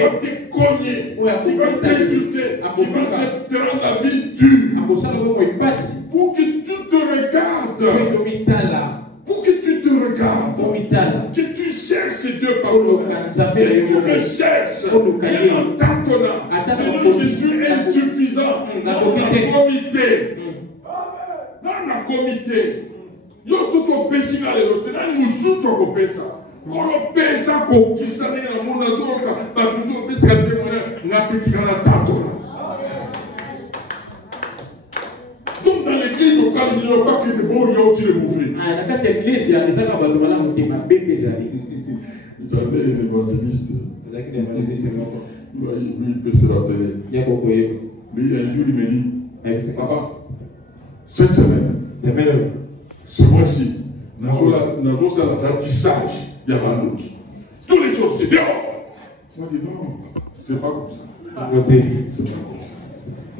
va te cogner, qui va t'insulter, qui va te rendre la vie dure. Pour que tu te regardes. Pour que tu te regardes, que tu cherches Dieu par toi-même, que tu me cherches, et en tâtonnant, sinon je suis insuffisant dans la comité. Dans la comité, yo tout au péché dans les autres, là nous sommes au péché. Quand on pèse ça, qui s'en est dans mon adore, bah nous on pèse quand témoigner, n'a petit dans la tâtonnant. Donc dans l'église locale, il n'y a pas que des bons, il y a aussi des mauvais. Ça savez, l'évangéliste, lui, il peut se rappeler. Lui, un jour, il me dit, papa, cette semaine, ce mois-ci, nous avons ça, le ratissage, il y a la louque. Tous les jours, c'est dehors. Je dis non, c'est pas comme ça. C'est pas comme ça.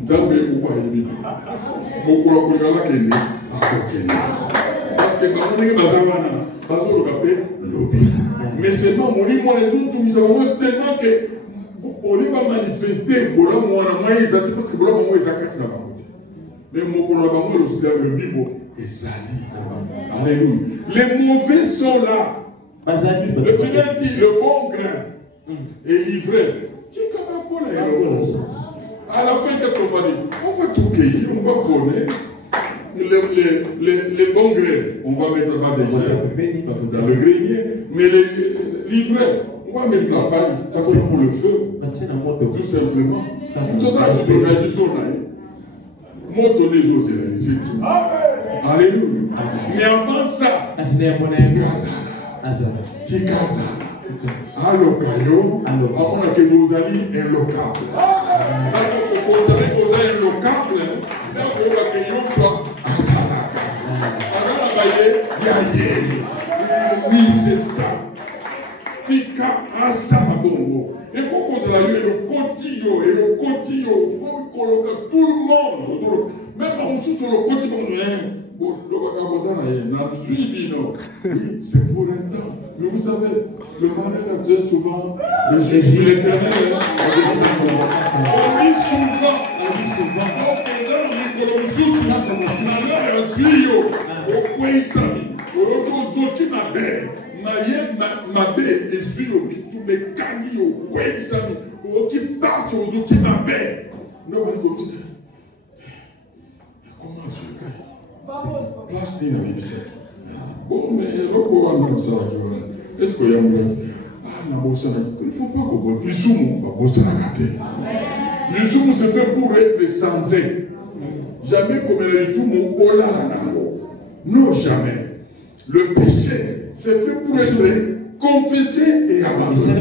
Nzambe ukwa yemi. Mokura kugala kende, akokende. Parce que quand on est bazavana, bazo le lobby. Mais seulement mon lit, moi les autres, nous avons tellement que on va manifester, bola mwana maïsa, parce que bola mwana maïsa kati na bangote. Mais mokura bango le bibo ezali. Alléluia. Les mauvais sont là. Le Seigneur dit le bon grain est livré. À la fin, qu'est-ce qu'on va dire? On va tout cueillir, on va connaître les bons grains. On va mettre là-bas déjà dans le grenier. Mais les livrets, on va mettre là-bas. Ça, c'est pour le feu. Tout simplement. Tout ça, tu devrais du soleil. Monte les eaux, c'est tout. Alléluia. Mais avant ça, Tikaza. Alocayo, on a que nous allons un local. Vous avez un local, mais on va que nous soyons à Salaka. Oui, c'est ça. Tika à Salabongo. Et pour qu'on ait le cotillo, et le cotillo, pour coloquer tout le monde, même on sous le cotillo, c'est pour un temps. Mais vous savez, le malheur actuel, souvent, l'éternel, on dit souvent, place ni na bibisa. Bon, mais est-ce qu'il y a un problème? Ah, il ne faut pas que les soumous, les soumous c'est fait pour être sansé. Jamais comme les soumous, non, jamais. Le péché, c'est fait pour être confessé et abandonné.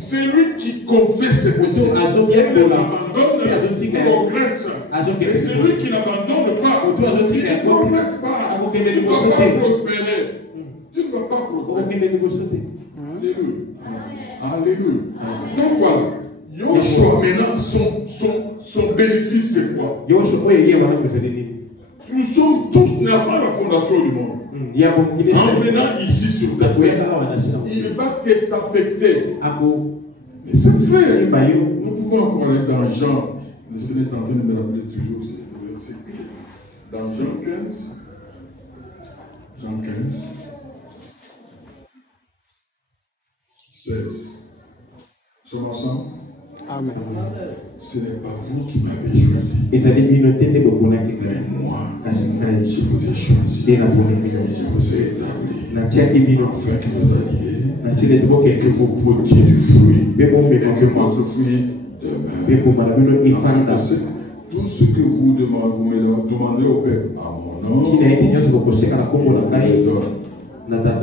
C'est lui qui confesse ses péchés. Il les abandonne, il progresse. Et c'est lui qui n'abandonne pas. Il ne progresse pas. Tu ne vas pas prospérer. Tu ne vas pas prospérer. Alléluia. Alléluia. Donc voilà. Yoshua maintenant, son bénéfice, c'est quoi? Nous sommes tous nés avant la fondation du monde. En venant ici sur cette terre, il va t'affecter. Mais c'est fait. Nous pouvons encore aller dans Jean. Le Seigneur est en train de me rappeler toujours ce verset. Dans Jean 15. Jean 15. 16. Sommes ensemble? Amen. Ce n'est pas vous qui m'avez choisi. Mais moi, je vous ai choisi. Je vous ai établi. Afin que vous alliez et que vous portiez du fruit. Et que votre fruit demeure. Tout ce que vous demandez au Père à mon nom,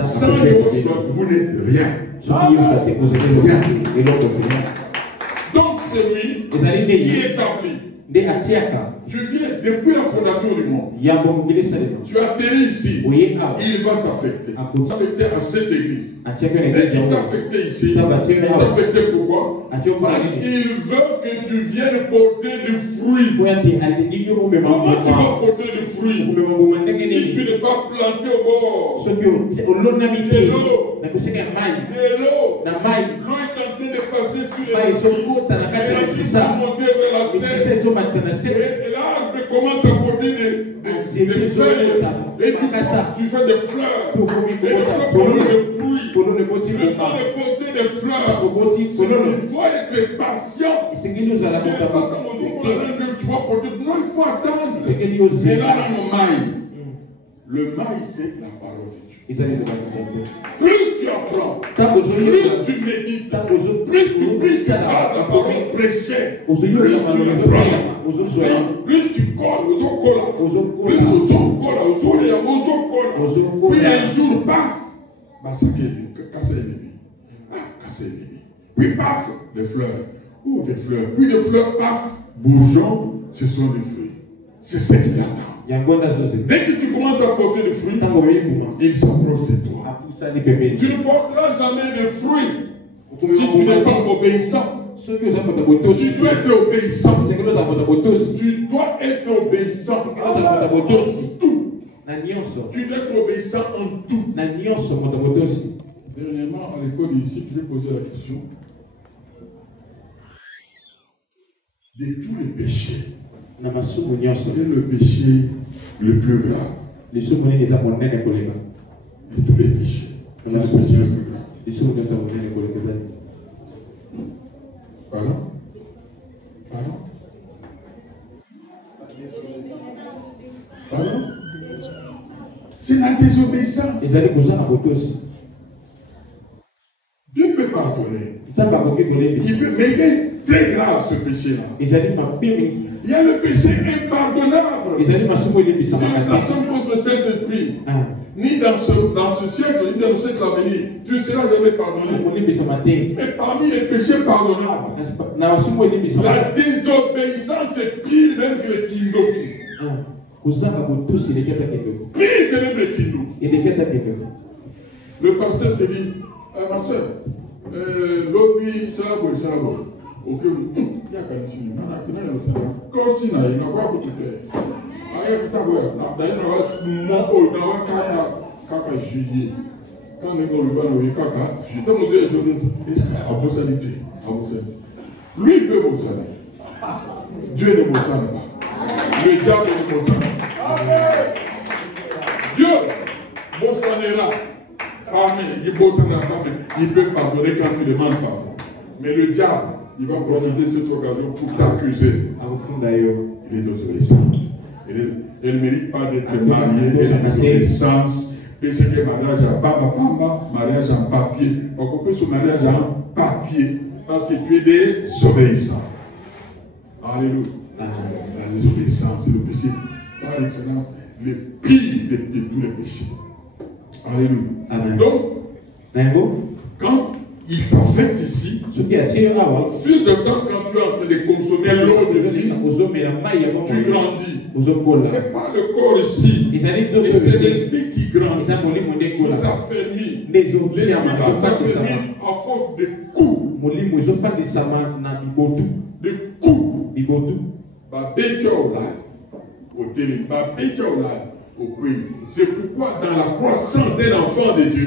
sans Yoshua, vous n'êtes rien. Rien. Donc c'est lui qui établit. Tu viens depuis la fondation du monde. Tu atterris ici. Il va t'affecter. T'affecter à cette église. Et il t'a affecté ici. Il t'a affecté pourquoi? Parce qu'il veut que tu viennes porter du fruit. Comment tu vas porter du fruit si tu n'es pas planté au bord de l'eau? L'eau est en train de passer sur les racines. Et la racine va monter vers la serre. Et l'arbre commence à porter des feuilles. Et tu fais des fleurs. Et le temps de porter des fruits. Le temps de porter des fleurs. Il faut être patient. C'est pas comme on dit, tu vas porter. Non, il faut attendre. C'est là le maïs. Le maïs, c'est la parole de Dieu. Plus tu apprends, plus tu médites, plus tu as ta parole prêchée, plus tu le prends, plus tu colles, plus un jour passe, casser l'ennemi. Casser l'ennemi. Puis paf, des fleurs. Ou des fleurs. Puis des fleurs, paf, bourgeons, ce sont des fruits. C'est ce qu'il attend. Dès que tu commences à porter des fruits, il s'approche de toi. Tu ne porteras jamais de fruits si tu n'es pas obéissant. Tu dois être obéissant. Tu dois être obéissant en tout. Tu dois être obéissant en tout. Dernièrement, à l'école ici, je vais poser la question de tous les péchés. Quel est le péché le plus grave? De tous les péchés. Quel est le péché le plus grave? Pardon? Pardon? Pardon? C'est la désobéissance. Dieu peut pardonner. Il peut, mais il est très grave ce péché-là. Il y a le péché impardonnable. C'est une personne contre le Saint-Esprit. Ni dans ce siècle, ni dans le siècle à venir, tu ne seras jamais pardonné. Et parmi les péchés pardonnables, la désobéissance est pire même que le kindoki. Pire que même le kindoki. Le pasteur te dit, ma soeur, l'obéi, c'est la bonne, c'est la bonne. Ok, il y a qu'à dire, il n'y a pas beaucoup de temps. Quand on est dans le lui il peut bosser. Dieu ne bosse pas. Le diable ne bosse pas. Dieu bossera. Il peut pardonner quand tu demandes pardon. Mais le diable, il va profiter de cette occasion pour t'accuser. Il est désobéissant. Elle ne mérite pas d'être mariée, elle est désobéissance. Parce que mariage en papa, mariage en papier. On peut ce mariage en papier. Parce que tu es désobéissant. Alléluia. La désobéissance, c'est le péché par excellence, le pire de tous les péchés. Alléluia. Donc, quand il t'affecte ici, fil de temps, quand tu es en train de consommer l'eau de vie, tu grandis. Ce n'est pas le corps ici, et c'est l'esprit qui grandit, qui s'affermit. L'esprit va s'affermir à force de coups. De coups. C'est pourquoi dans la croissance d'un enfant de Dieu,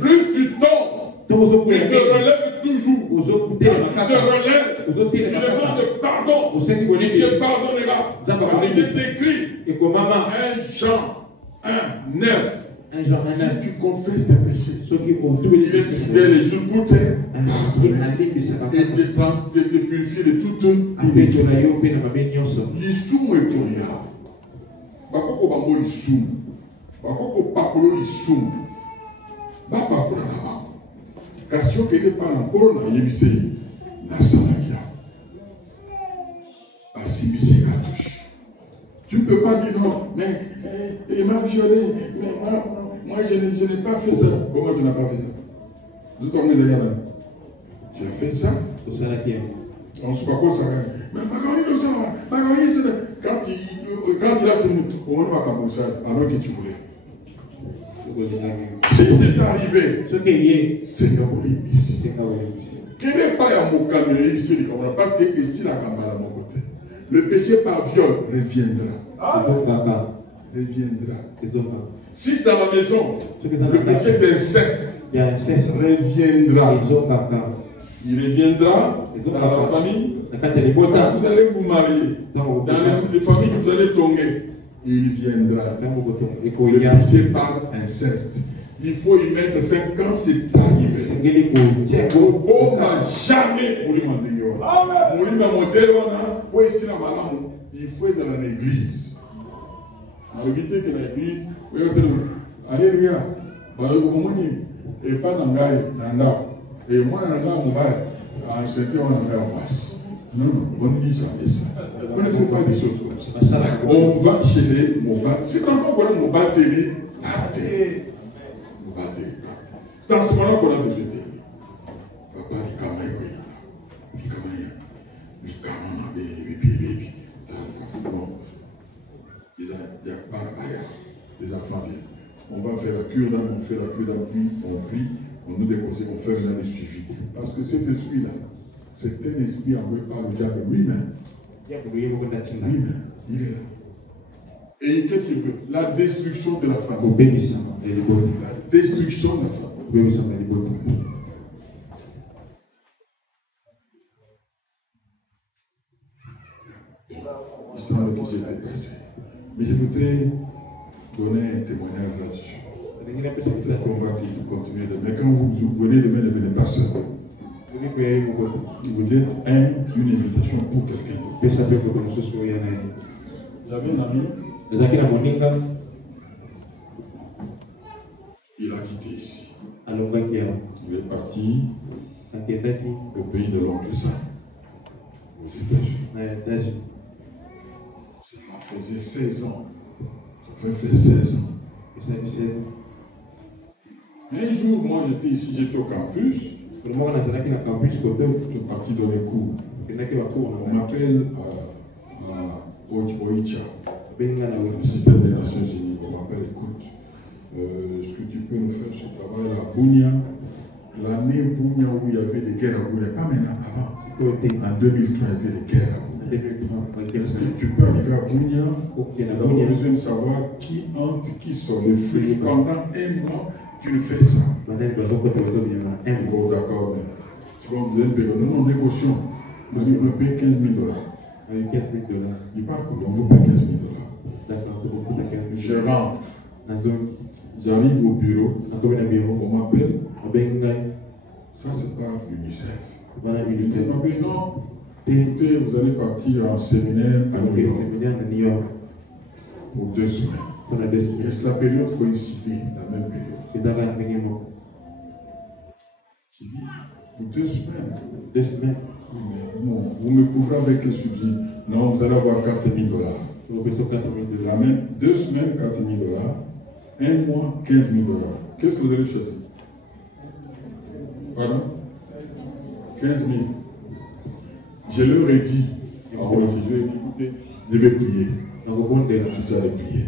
plus tu tombes, tu te relèves toujours. Quand tu te relèves, tu demandes pardon. Il te pardonnera. Il est écrit 1 Jean 1, 9. Si tu confesses tes péchés, il est fidèle et juste pour te et te purifier de toute iniquité. L'issou est pour rien. Bakoko bango l'issou. Bakoko pakolo l'issou. Bakoko là-bas. Question qui était pas encore dans Yébisséi. La Salakia. Asibisi Gatouche. Tu ne peux pas dire non, mais il m'a violé. Mais moi je n'ai pas fait ça. Comment tu n'as pas fait ça? Nous sommes les amis. Tu as fait ça? On ne sait pas quoi ça va. Mais quand il a tenu, on ne va pas comme ça, alors que tu voulais. Si c'est arrivé, c'est Gabouli. Quel n'est pas à mon calme ici, parce que ici, la caméra à mon côté. Le péché par viol reviendra. Si c'est dans la maison, le péché d'inceste reviendra. Il reviendra dans la famille. Vous allez vous marier. Dans les familles que vous allez tomber, il viendra. Le péché par inceste. Il faut y mettre fin quand c'est arrivé. On n'a jamais voulu m'en dire. Il faut être dans l'église. On éviter que l'église. Alléluia. Et pas dans le et moi, on c'était en passe. Non, on ne dit jamais ça. On ne fait pas des choses comme ça. On va chez les Moba. Si quand on voit Moba télé, batterie. C'est à ce moment-là qu'on a besoin d'aider. Papa dit quand même, oui. Dit quand même, il bon, il y a les enfants viennent. On va faire la cure d'âme, on fait la cure d'âme, puis on prie, on nous déconseille, on fait un suivi. Parce que cet esprit-là, c'est un esprit envoyé par le diable lui-même. Lui-même, il est là. Et qu'est-ce qu'il veut? La destruction de la famille. La destruction de la famille. Il semble que j'étais passé. Mais je voudrais donner un témoignage là-dessus. Vous êtes convaincu de continuer demain. Mais quand vous venez demain, ne venez pas seul. Vous dites une invitation pour quelqu'un d'autre. J'avais un ami. Il a quitté ici. Il est parti au pays de l'oncle Sam, aux États-Unis. Ça faisait 16 ans. Ça fait 16 ans. Un jour, moi j'étais ici, j'étais au campus. Je suis parti dans les cours. On m'appelle à Oicha, le système des Nations Unies. On m'appelle, écoute, est-ce que tu peux nous faire ce travail à Bunia? L'année Bunia où il y avait des guerres à Bunia, pas maintenant, avant. En 2003, il y avait des guerres à Bunia. Est-ce que tu peux arriver à Bunia? Nous avons besoin de savoir qui entre, qui sort. Le fruit, pendant un mois, tu ne fais ça. Bon, d'accord, mais tu vas vous payer. Nous, négocions. On me paye 15 000 $. Il part pour on vous paye 15 000 $. Je rentre. J'arrive au bureau. On m'appelle. Ça, c'est pas l'UNICEF. Il m'appelle, non. Écoutez, vous allez partir en séminaire à New York. Pour 2 semaines. Et la période coïncidait, la même période. Pour 2 semaines. 2 semaines. Non, vous me couvrez avec le subside. Non, vous allez avoir 4 000 $. La même 2 semaines, 4 000 $. Un mois, 15 000 $. Qu'est-ce que vous allez choisir? Pardon? 15 000. Je leur ai dit, écoutez, je vais prier. Je suis allé prier.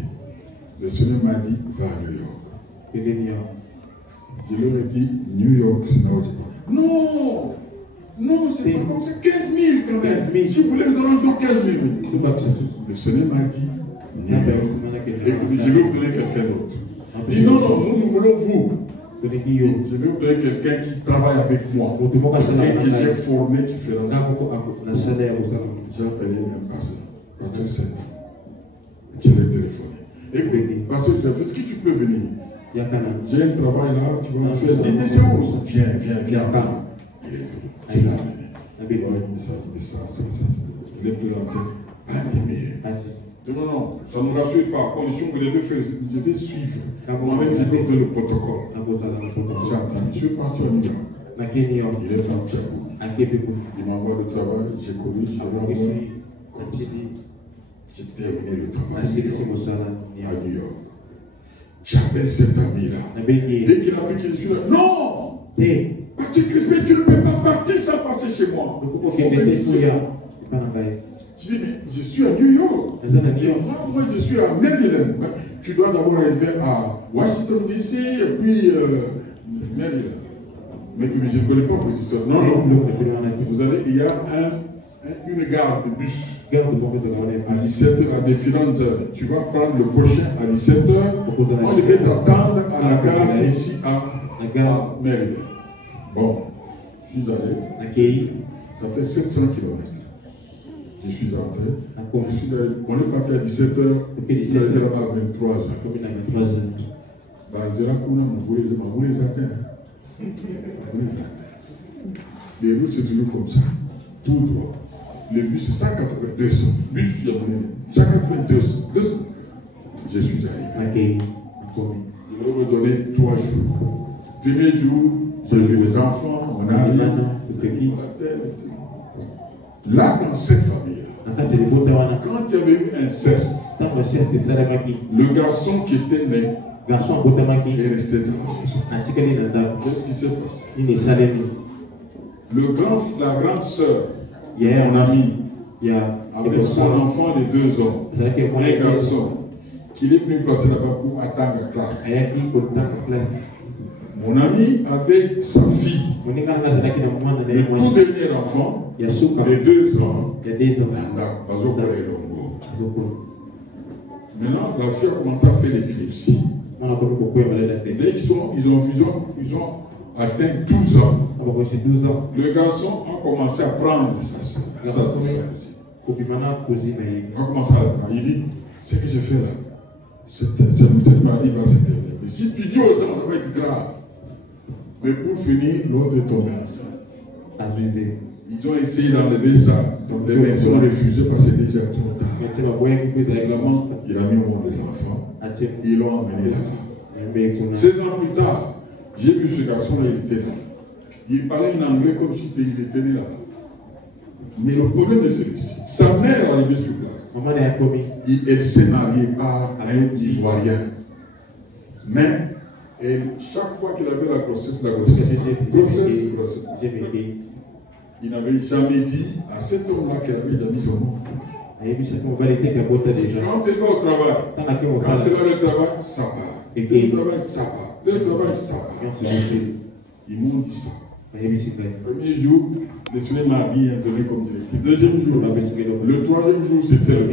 Le Seigneur m'a dit, va à New York. Je leur ai dit, New York, c'est not. Non! Non, c'est pas comme ça. 15 000 quand même. Si vous voulez, nous allons donner 15 000. Le Seigneur m'a dit, New York. Écoutez, je vais vous donner quelqu'un d'autre. Il dit, non, nous voulons vous. Je vais vous donner quelqu'un qui travaille avec moi. Quelqu'un que j'ai formé qui fait ça. J'ai appelé un pasteur Saint. Je l'ai téléphoné. Écoute, pasteur Saint, est-ce que tu peux venir? J'ai un travail là, tu vas me faire des décisions. Viens. Il est venu. Je l'ai amené. Je l'ai présenté à des meilleurs. Non, ça ne nous rassure pas. Condition que je devais suivre. Moi-même, j'ai donné le protocole. J'ai entendu. Je suis parti à New York. Il est parti à Bout. Il m'envoie le travail, j'ai couru, j'ai renvoyé. J'ai terminé le travail à New York. J'appelle cet ami-là. Dès qu'il a vu que je suis là, non! Pasteur Crispin, tu ne peux pas partir sans passer chez moi. Je dis, mais je suis à New York. Moi, je suis à Maryland. Tu dois d'abord arriver à Washington DC et puis Maryland. Mais je ne connais pas vos histoires. Non. Vous allez, il y a une gare de bus. À 17h, à différentes heures. Tu vas prendre le prochain à 17h. On devait t'attendre à la gare ici à Maryland. Bon, je suis allé. Ça fait 700 km. Je suis entré. On est parti à 17h. Je suis arrivé là-bas à 23h. Les routes, c'est toujours comme ça. Tout droit. Le bus, c'est 182. Bus, 182. Je suis arrivé. Il va me donner 3 jours. Premier jour, j'ai vu les enfants, on a arrivé. Là, dans cette famille, quand il y avait eu inceste, le garçon qui était né est resté dans la maison. Qu'est-ce qui s'est passé? La grande sœur, mon ami, avec son enfant de 2 ans, un garçon, qu'il est venu passer là-bas pour attendre la classe. Mon ami avec sa fille, le tout dernier enfant, de 2 ans, maintenant la fille a commencé à faire l'épilepsie. Dès qu'ils ont atteint 12 ans, le garçon a commencé à prendre sa soeur. Il a commencé à il dit, ce que j'ai fait là, cette maladie va se terminer. Mais si tu dis aux gens, ça va être grave. Mais pour finir, l'autre est tombé enceinte. Ils ont essayé d'enlever ça. Donc les médecins ont refusé parce que c'était déjà trop tard. Finalement, il a mis au monde de l'enfant. Ils l'ont emmené là-bas. 16 ans plus tard, j'ai vu ce garçon-là, il était là. Il parlait en anglais comme si il était né là. Mais le problème est celui-ci. Sa mère est arrivée sur place. Elle s'est mariée à un Ivoirien. Mais chaque fois qu'il avait la grossesse, il n'avait jamais dit à cet homme-là qu'elle avait déjà mis au monde. Quand elle va au travail, quand elle va au travail, ça part. Tel travail, ça part. Tel travail, ça part. Ils m'ont dit ça. Premier jour, le Seigneur m'a dit donné comme directive. Deuxième jour, le troisième jour, c'était le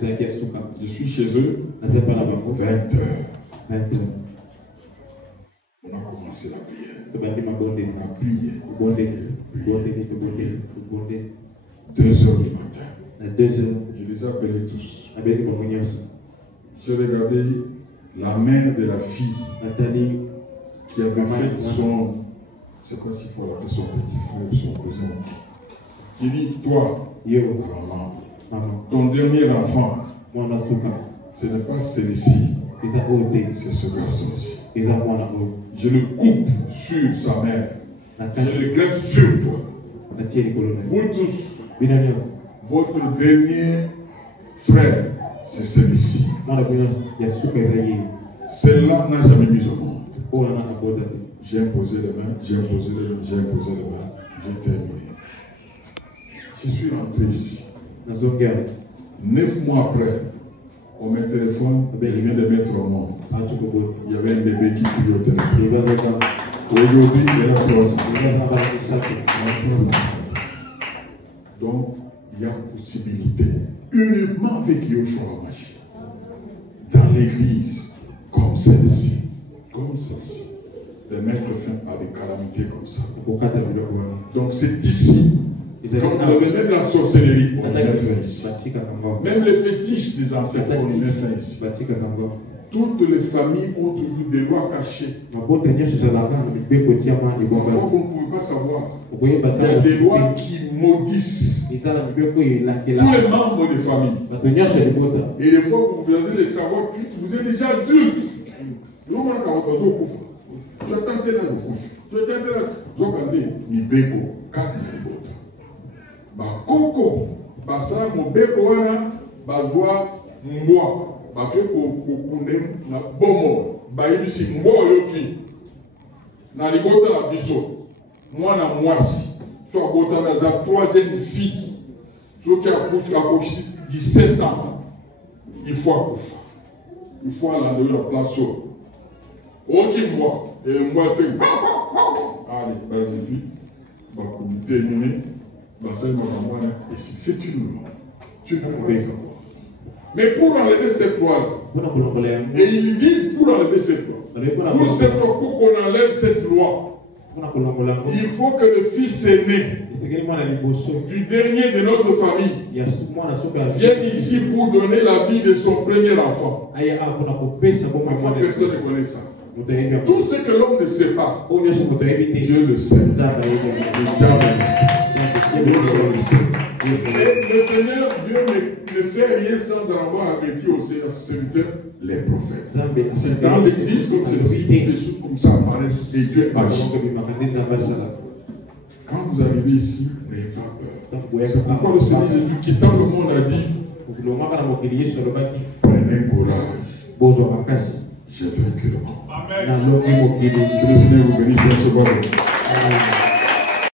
dernier. Je suis chez eux, 20 heures. On a commencé la prière. On a prié. 2 heures du matin. Je les ai appelés tous. J'ai regardé la mère de la fille qui avait fait son, je ne sais pas s'il faut l'appeler son petit frère ou son cousin. J'ai dit, toi, maman, ton dernier enfant, ce n'est pas celui-ci, c'est ce garçon-ci. Je le coupe sur sa mère. Je le greffe sur toi. Vous tous, votre dernier frère, c'est celui-ci. Celle-là n'a jamais mis au monde. J'ai imposé les mains, j'ai imposé les mains, j'ai imposé les mains, j'ai terminé. Je suis rentré ici. 9 mois après, on me téléphone, il vient de mettre au monde. Il y avait un bébé qui criait au téléphone. Aujourd'hui, il est à 3 ans. Donc, il y a possibilité, uniquement avec Yoshua Hamashiach, dans l'église, comme celle-ci, de mettre fin à des calamités comme ça. Donc, c'est ici. Comme vous avez même la sorcellerie, on met fin ici. Même les fétiches des ancêtres, on met fin ici. Toutes les familles ont toujours des lois cachées. Parfois, vous ne pouvez pas savoir. Il y a des lois qui maudissent tous les membres des familles. Et des fois, vous allez les savoir, vous êtes déjà adulte. Tu as tenté dans le couche. Tu as tenté dans le couche. Bakoko, basa mobeko wana, bazwa mwa. Na bomo bayibisi mbo yoki na libota la biso mwana mwasi so abota na za 3e fille so ki a 17 ans il faut aller dans la place oki moi et moi fait allez vas-y bah terminer bah ça et c'est une loi tu ne peux pas savoir. Mais pour enlever cette loi, et ils disent pour enlever cette loi, pour qu'on enlève cette loi, il faut que le fils aîné du dernier de notre famille vienne ici pour donner la vie de son premier enfant. Personne ne connaît ça. Tout ce que l'homme ne sait pas, Dieu le sait. Et le Seigneur, Dieu ne fait rien sans avoir avec lui au serviteur, les prophètes. C'est dans l'église comme celle-ci, des choses comme ça apparaissent et Dieu agit. Quand vous arrivez ici, n'ayez pas peur. C'est pourquoi le Seigneur Jésus, quittant le monde, a dit prenez courage. j'ai vaincu le monde. nalongi mokili. Que le Seigneur vous bénisse.